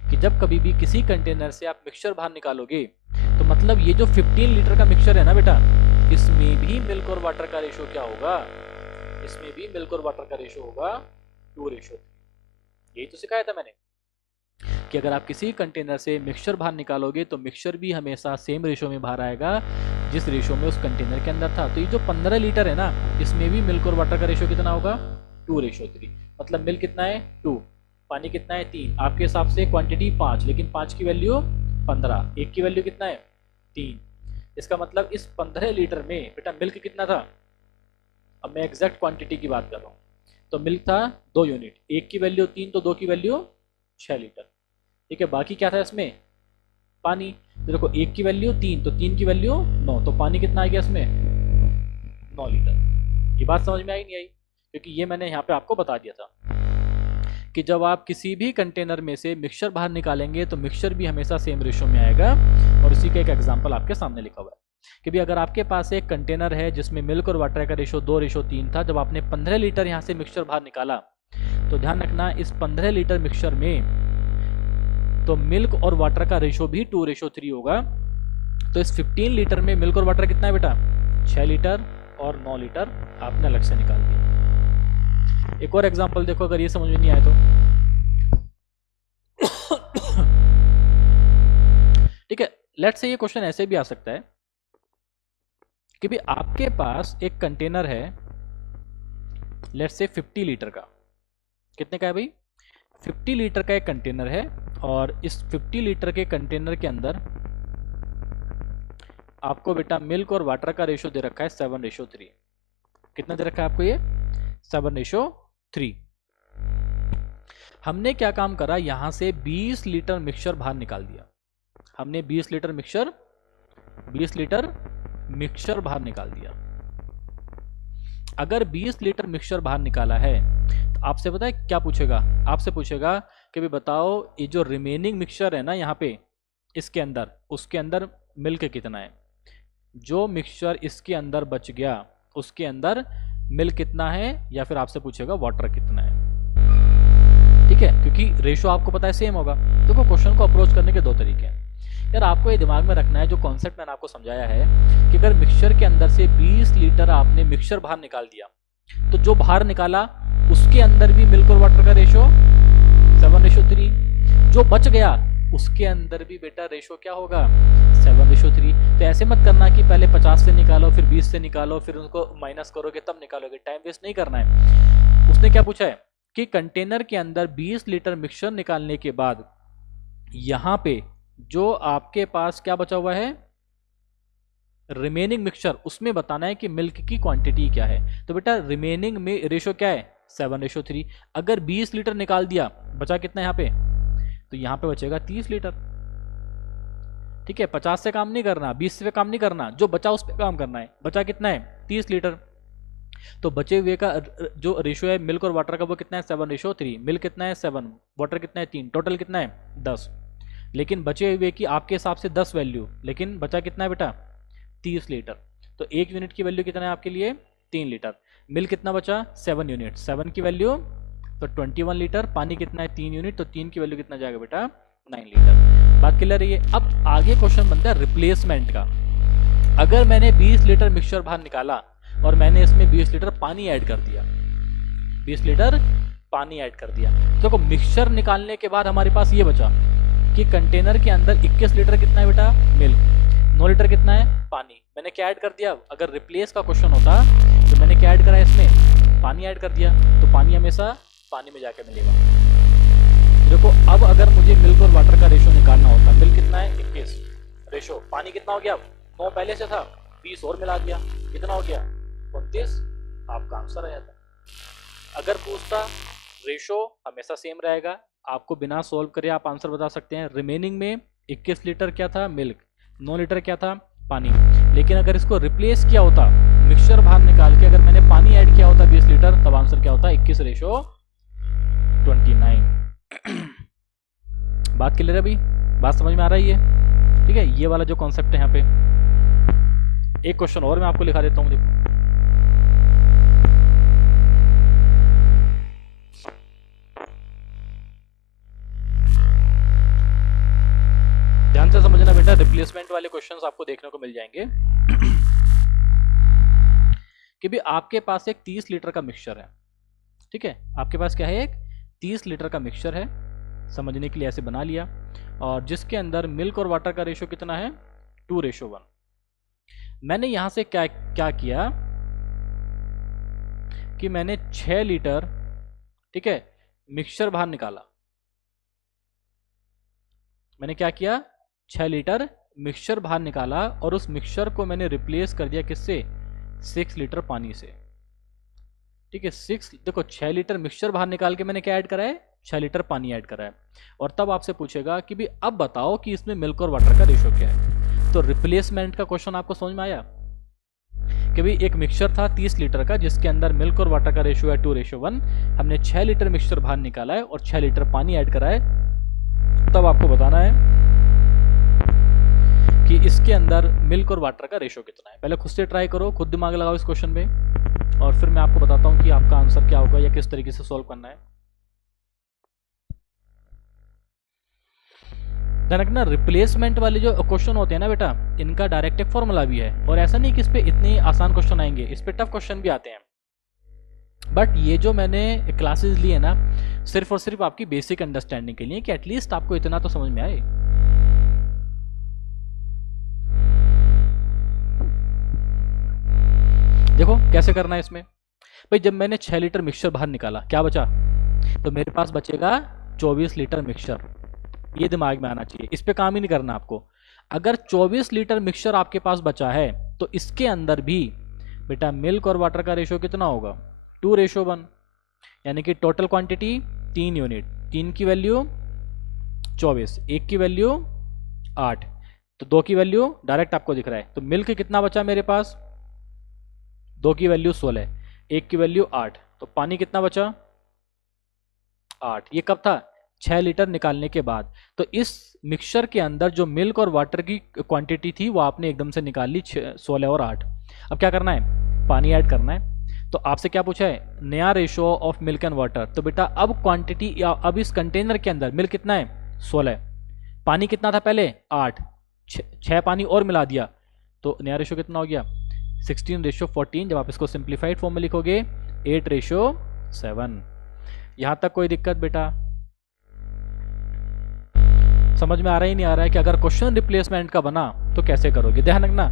कि जब कभी भी किसी कंटेनर से आप मिक्सचर बाहर निकालोगे तो मतलब ये जो 15 लीटर का मिक्सचर है ना बेटा, इसमें भी मिल्क और वाटर का रेशो क्या होगा, इसमें भी मिल्क और वाटर का रेशो होगा 2:3। यही तो सिखाया था मैंने कि अगर आप किसी कंटेनर से मिक्सचर बाहर निकालोगे तो मिक्सचर भी हमेशा सेम रेशो में बाहर आएगा जिस रेशो में उस कंटेनर के अंदर था। तो ये जो 15 लीटर है ना, इसमें भी मिल्क और वाटर का रेशो कितना होगा 2:3। मतलब मिल्क कितना है 2, पानी कितना है 3, आपके हिसाब से क्वांटिटी 5, लेकिन 5 की वैल्यू 15, एक की वैल्यू कितना है 3। इसका मतलब इस 15 लीटर में बेटा मिल्क कितना था, अब मैं एग्जैक्ट क्वांटिटी की बात कर रहा हूँ, तो मिल्क था 2 यूनिट, एक की वैल्यू 3 तो 2 की वैल्यू 6 लीटर। ठीक है, बाकी क्या था इसमें पानी, तो देखो एक की वैल्यू 3 तो 3 की वैल्यू 9, तो पानी कितना आ गया इसमें 9 लीटर। ये बात समझ में आई नहीं आई, क्योंकि ये मैंने यहाँ पे आपको बता दिया था कि जब आप किसी भी कंटेनर में से मिक्सचर बाहर निकालेंगे तो मिक्सचर भी हमेशा सेम रेशो में आएगा। और उसी का एक एग्जांपल आपके सामने लिखा हुआ है कि भी अगर आपके पास एक कंटेनर है जिसमें मिल्क और वाटर का रेशो 2:3 था, जब आपने 15 लीटर यहाँ से मिक्सचर बाहर निकाला तो ध्यान रखना इस 15 लीटर मिक्सचर में तो मिल्क और वाटर का रेशो भी 2:3 होगा। तो इस 15 लीटर में मिल्क और वाटर कितना है बेटा 6 लीटर और 9 लीटर आपने अलग से निकाल दिया। एक और एग्जांपल देखो अगर ये समझ में नहीं आए तो। ठीक है, लेट्स से ये क्वेश्चन ऐसे भी आ सकता है कि भी आपके पास एक कंटेनर है, लेट्स से 50 लीटर का, कितने का है भाई 50 लीटर का एक कंटेनर है, और इस 50 लीटर के कंटेनर के अंदर आपको बेटा मिल्क और वाटर का रेशो दे रखा है 7:3। कितना दे रखा है आपको ये 7:3। हमने क्या काम करा, यहां से 20 लीटर मिक्सचर बाहर निकाल दिया, हमने 20 लीटर मिक्सचर बाहर निकाल दिया। अगर 20 लीटर मिक्सचर बाहर निकाला है तो आपसे पता है क्या पूछेगा, आपसे पूछेगा कि भी बताओ ये जो रिमेनिंग मिक्सचर है ना यहाँ पे इसके अंदर, उसके अंदर मिल्क कितना है, जो मिक्सचर इसके अंदर बच गया उसके अंदर मिल्क कितना है, या फिर आपसे पूछेगा वाटर कितना है। ठीक है, क्योंकि रेशो आपको पता है सेम होगा। देखो क्वेश्चन को अप्रोच करने के दो तरीके हैं यार, आपको ये दिमाग में रखना है जो कॉन्सेप्ट मैंने आपको समझाया है कि अगर मिक्सचर के अंदर से 20 लीटर आपने मिक्सचर बाहर निकाल दिया तो जो बाहर निकाला उसके अंदर भी मिल्क और वाटर का रेशो 7:3, जो बच गया उसके अंदर भी बेटा रेशो क्या होगा 7:3। तो ऐसे मत करना कि पहले 50 से निकालो फिर 20 से निकालो फिर उनको माइनस करोगे तब निकालोगे, टाइम वेस्ट नहीं करना है। उसने क्या पूछा है कि कंटेनर के अंदर 20 लीटर मिक्सचर निकालने के बाद यहां पे जो आपके पास क्या बचा हुआ है रिमेनिंग मिक्सचर, उसमें बताना है कि मिल्क की क्वांटिटी क्या है। तो बेटा रिमेनिंग में रेशो क्या है 7:3। अगर 20 लीटर निकाल दिया बचा कितना यहाँ पे, तो यहाँ पे बचेगा 30 लीटर। ठीक है, 50 से काम नहीं करना, 20 से काम नहीं करना, जो बचा उस पर काम करना है। बचा कितना है 30 लीटर, तो बचे हुए का जो रेशो है मिल्क और वाटर का वो कितना है 7:3। मिल्क कितना है 7, वाटर कितना है 3, टोटल कितना है 10। लेकिन बचे हुए की आपके हिसाब से 10 वैल्यू, लेकिन बचा कितना है बेटा 30 लीटर। तो एक यूनिट की वैल्यू कितना है आपके लिए 3 लीटर। मिल्क कितना बचा 7 यूनिट, 7 की वैल्यू तो 21 लीटर। पानी कितना है 3 यूनिट, तो 3 की वैल्यू कितना जाएगा बेटा 9 लीटर। बात क्लियर है ये। अब आगे क्वेश्चन बनता है रिप्लेसमेंट का। अगर मैंने 20 लीटर मिक्सचर बाहर निकाला और मैंने इसमें 20 लीटर पानी ऐड कर दिया, 20 लीटर पानी ऐड कर दिया, तो देखो मिक्सचर निकालने के बाद हमारे पास ये बचा कि कंटेनर के अंदर 21 लीटर कितना है बेटा मिल्क, 9 लीटर कितना है पानी। मैंने क्या ऐड कर दिया, अगर रिप्लेस का क्वेश्चन होता तो मैंने क्या ऐड करा इसमें पानी ऐड कर दिया, तो पानी हमेशा पानी में जाके मिलेगा। देखो अब अगर मुझे मिल्क और वाटर का रेशो निकालना होता, मिल्क कितना है 21, रेशो पानी कितना हो गया 9 पहले से था, 20 और मिला दिया कितना हो गया 29, आपका आंसर आ जाता। अगर पूछता रेशो हमेशा सेम रहेगा, आपको बिना सोल्व करे आप आंसर बता सकते हैं। रिमेनिंग में 21 लीटर क्या था मिल्क, 9 लीटर क्या था पानी। लेकिन अगर इसको रिप्लेस किया होता, मिक्सचर बाहर निकाल के अगर मैंने पानी ऐड किया होता 20 लीटर, तब आंसर क्या होता 21:29। बात क्लियर है भाई, बात समझ में आ रही है? ठीक है, ये वाला जो कॉन्सेप्ट है यहाँ पे। एक क्वेश्चन और मैं आपको लिखा देता हूँ, देखो। ध्यान से समझना बेटा, रिप्लेसमेंट वाले क्वेश्चंस आपको देखने को मिल जाएंगे। कि भी आपके पास एक 30 लीटर का मिक्सचर है, ठीक है, आपके पास क्या है, एक 30 लीटर का मिक्सचर है, समझने के लिए ऐसे बना लिया, और जिसके अंदर मिल्क और वाटर का रेशो कितना है 2:1। मैंने यहां से क्या क्या किया कि मैंने 6 लीटर, ठीक है, मिक्सचर बाहर निकाला। मैंने क्या किया, 6 लीटर मिक्सचर बाहर निकाला, और उस मिक्सचर को मैंने रिप्लेस कर दिया किससे, 6 लीटर पानी से। ठीक है, 6 देखो 6 लीटर मिक्सचर बाहर निकाल के मैंने क्या ऐड करा है, 6 लीटर पानी ऐड करा है। और तब आपसे पूछेगा कि भी अब बताओ कि इसमें मिल्क और वाटर का रेशो क्या है। तो रिप्लेसमेंट का क्वेश्चन आपको समझ में आया कि भाई एक मिक्सचर था 30 लीटर का, जिसके अंदर मिल्क और वाटर का रेशो है 2:1। हमने 6 लीटर मिक्सचर बाहर निकाला है और 6 लीटर पानी ऐड करा है। तब आपको बताना है कि इसके अंदर मिल्क और वाटर का रेशो कितना है। पहले खुद से ट्राई करो, खुद दिमाग लगाओ इस क्वेश्चन में, और फिर मैं आपको बताता हूं कि आपका आंसर क्या होगा या किस तरीके से सॉल्व करना है। ध्यान रखना, रिप्लेसमेंट वाले जो क्वेश्चन होते हैं ना बेटा, इनका डायरेक्ट एक फॉर्मूला भी है, और ऐसा नहीं कि इस पे इतने आसान क्वेश्चन आएंगे, इस पे टफ क्वेश्चन भी आते हैं। बट ये जो मैंने क्लासेस ली है ना, सिर्फ और सिर्फ आपकी बेसिक अंडरस्टैंडिंग के लिए, कि एटलीस्ट आपको इतना तो समझ में आए। देखो कैसे करना है इसमें। भाई जब मैंने 6 लीटर मिक्सचर बाहर निकाला, क्या बचा, तो मेरे पास बचेगा 24 लीटर मिक्सचर। ये दिमाग में आना चाहिए, इस पे काम ही नहीं करना आपको। अगर 24 लीटर मिक्सचर आपके पास बचा है, तो इसके अंदर भी बेटा मिल्क और वाटर का रेशो कितना होगा 2:1, यानी कि टोटल क्वांटिटी 3 यूनिट, 3 की वैल्यू 24, 1 की वैल्यू 8, तो 2 की वैल्यू डायरेक्ट आपको दिख रहा है। तो मिल्क कितना बचा मेरे पास, 2 की वैल्यू 16, 1 की वैल्यू 8, तो पानी कितना बचा 8। ये कब था, 6 लीटर निकालने के बाद। तो इस मिक्सचर के अंदर जो मिल्क और वाटर की क्वांटिटी थी वो आपने एकदम से निकाल ली, 16 और 8। अब क्या करना है, पानी ऐड करना है। तो आपसे क्या पूछा है, नया ratio of milk and water. तो बेटा अब क्वांटिटी, अब इस कंटेनर के अंदर मिल्क कितना है 16, पानी कितना था पहले 8, 6 पानी और मिला दिया, तो नया रेशो कितना हो गया 16:14। जब आप इसको सिंप्लीफाइड फॉर्म में लिखोगे 8:7। यहां तक कोई दिक्कत बेटा, समझ में आ रहा ही नहीं आ रहा है कि अगर क्वेश्चन रिप्लेसमेंट का बना तो कैसे करोगे। ध्यान रखना,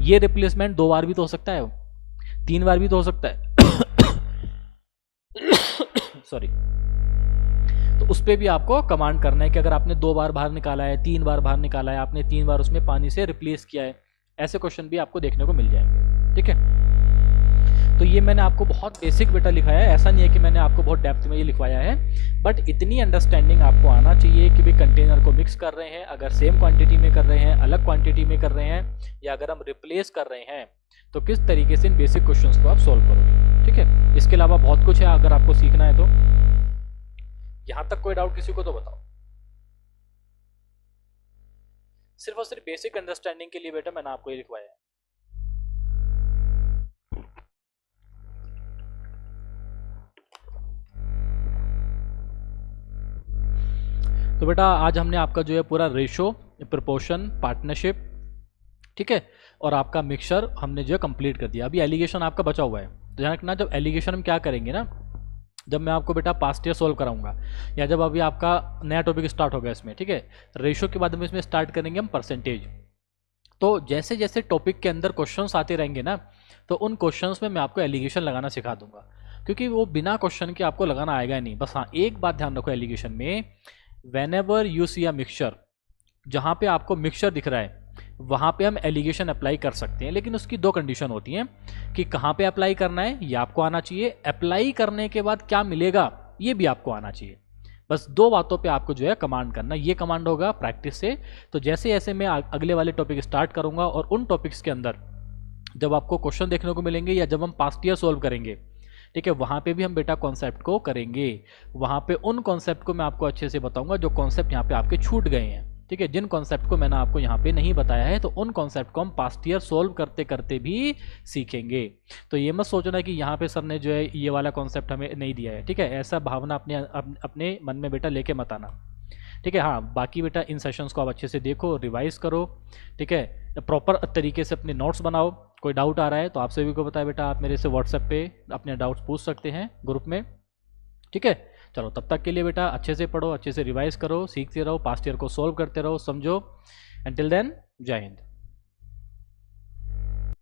ये रिप्लेसमेंट 2 बार भी तो हो सकता है, 3 बार भी तो हो सकता है सॉरी। तो उस पर भी आपको कमांड करना है कि अगर आपने 2 बार बाहर निकाला है, 3 बार बाहर निकाला है, आपने 3 बार उसमें पानी से रिप्लेस किया है, ऐसे क्वेश्चन भी आपको देखने को मिल जाएंगे। ठीक है, तो ये मैंने आपको बहुत बेसिक बेटा लिखाया है, ऐसा नहीं है कि मैंने आपको बहुत डेप्थ में ये लिखवाया है, बट इतनी अंडरस्टैंडिंग आपको आना चाहिए कि भाई कंटेनर को मिक्स कर रहे हैं, अगर सेम क्वांटिटी में कर रहे हैं, अलग क्वांटिटी में कर रहे हैं, या अगर हम रिप्लेस कर रहे हैं, तो किस तरीके से इन बेसिक क्वेश्चंस को आप सॉल्व करोगे। ठीक है, इसके अलावा बहुत कुछ है अगर आपको सीखना है तो। यहां तक कोई डाउट किसी को तो बताओ। सिर्फ और सिर्फ बेसिक अंडरस्टैंडिंग के लिए बेटा मैंने आपको ये लिखवाया है। तो बेटा आज हमने आपका जो है पूरा रेशो, प्रोपोर्शन, पार्टनरशिप, ठीक है, और आपका मिक्सचर हमने जो है कंप्लीट कर दिया। अभी एलिगेशन आपका बचा हुआ है। तो ध्यान रखना, जब एलिगेशन हम क्या करेंगे ना, जब मैं आपको बेटा पास्ट ईयर सोल्व कराऊंगा, या जब अभी आपका नया टॉपिक स्टार्ट होगा इसमें, ठीक है, रेशो के बाद में इसमें स्टार्ट करेंगे हम परसेंटेज। तो जैसे जैसे टॉपिक के अंदर क्वेश्चंस आते रहेंगे ना, तो उन क्वेश्चंस में मैं आपको एलिगेशन लगाना सिखा दूंगा, क्योंकि वो बिना क्वेश्चन के आपको लगाना आएगा ही नहीं। बस हाँ, एक बात ध्यान रखो एलिगेशन में, whenever you see a mixture, जहाँ पे आपको मिक्सचर दिख रहा है वहाँ पे हम एलिगेशन अप्लाई कर सकते हैं, लेकिन उसकी 2 कंडीशन होती हैं कि कहाँ पे अप्लाई करना है ये आपको आना चाहिए, अप्लाई करने के बाद क्या मिलेगा ये भी आपको आना चाहिए। बस 2 बातों पे आपको जो है कमांड करना, ये कमांड होगा प्रैक्टिस से। तो जैसे जैसे मैं अगले वाले टॉपिक स्टार्ट करूंगा और उन टॉपिक्स के अंदर जब आपको क्वेश्चन देखने को मिलेंगे या जब हम पास्ट ईयर सॉल्व करेंगे, ठीक है, वहां पे भी हम बेटा कॉन्सेप्ट को करेंगे। वहां पे उन कॉन्सेप्ट को मैं आपको अच्छे से बताऊंगा जो कॉन्सेप्ट यहाँ पे आपके छूट गए हैं, ठीक है। जिन कॉन्सेप्ट को मैंने आपको यहाँ पे नहीं बताया है, तो उन कॉन्सेप्ट को हम पास्ट ईयर सोल्व करते करते भी सीखेंगे। तो ये मत सोचना कि यहाँ पे सर ने जो है ये वाला कॉन्सेप्ट हमें नहीं दिया है, ठीक है, ऐसा भावना अपने मन में बेटा लेके मत आना, ठीक है। हाँ, बाकी बेटा इन सेशंस को आप अच्छे से देखो, रिवाइज करो, ठीक है, प्रॉपर तरीके से अपने नोट्स बनाओ। कोई डाउट आ रहा है तो आप सभी को बताया बेटा, आप मेरे से व्हाट्सएप पे अपने डाउट्स पूछ सकते हैं ग्रुप में, ठीक है। चलो तब तक के लिए बेटा अच्छे से पढ़ो, अच्छे से रिवाइज करो, सीखते रहो, पास्ट ईयर को सॉल्व करते रहो, समझो। एंटिल देन, जय हिंद।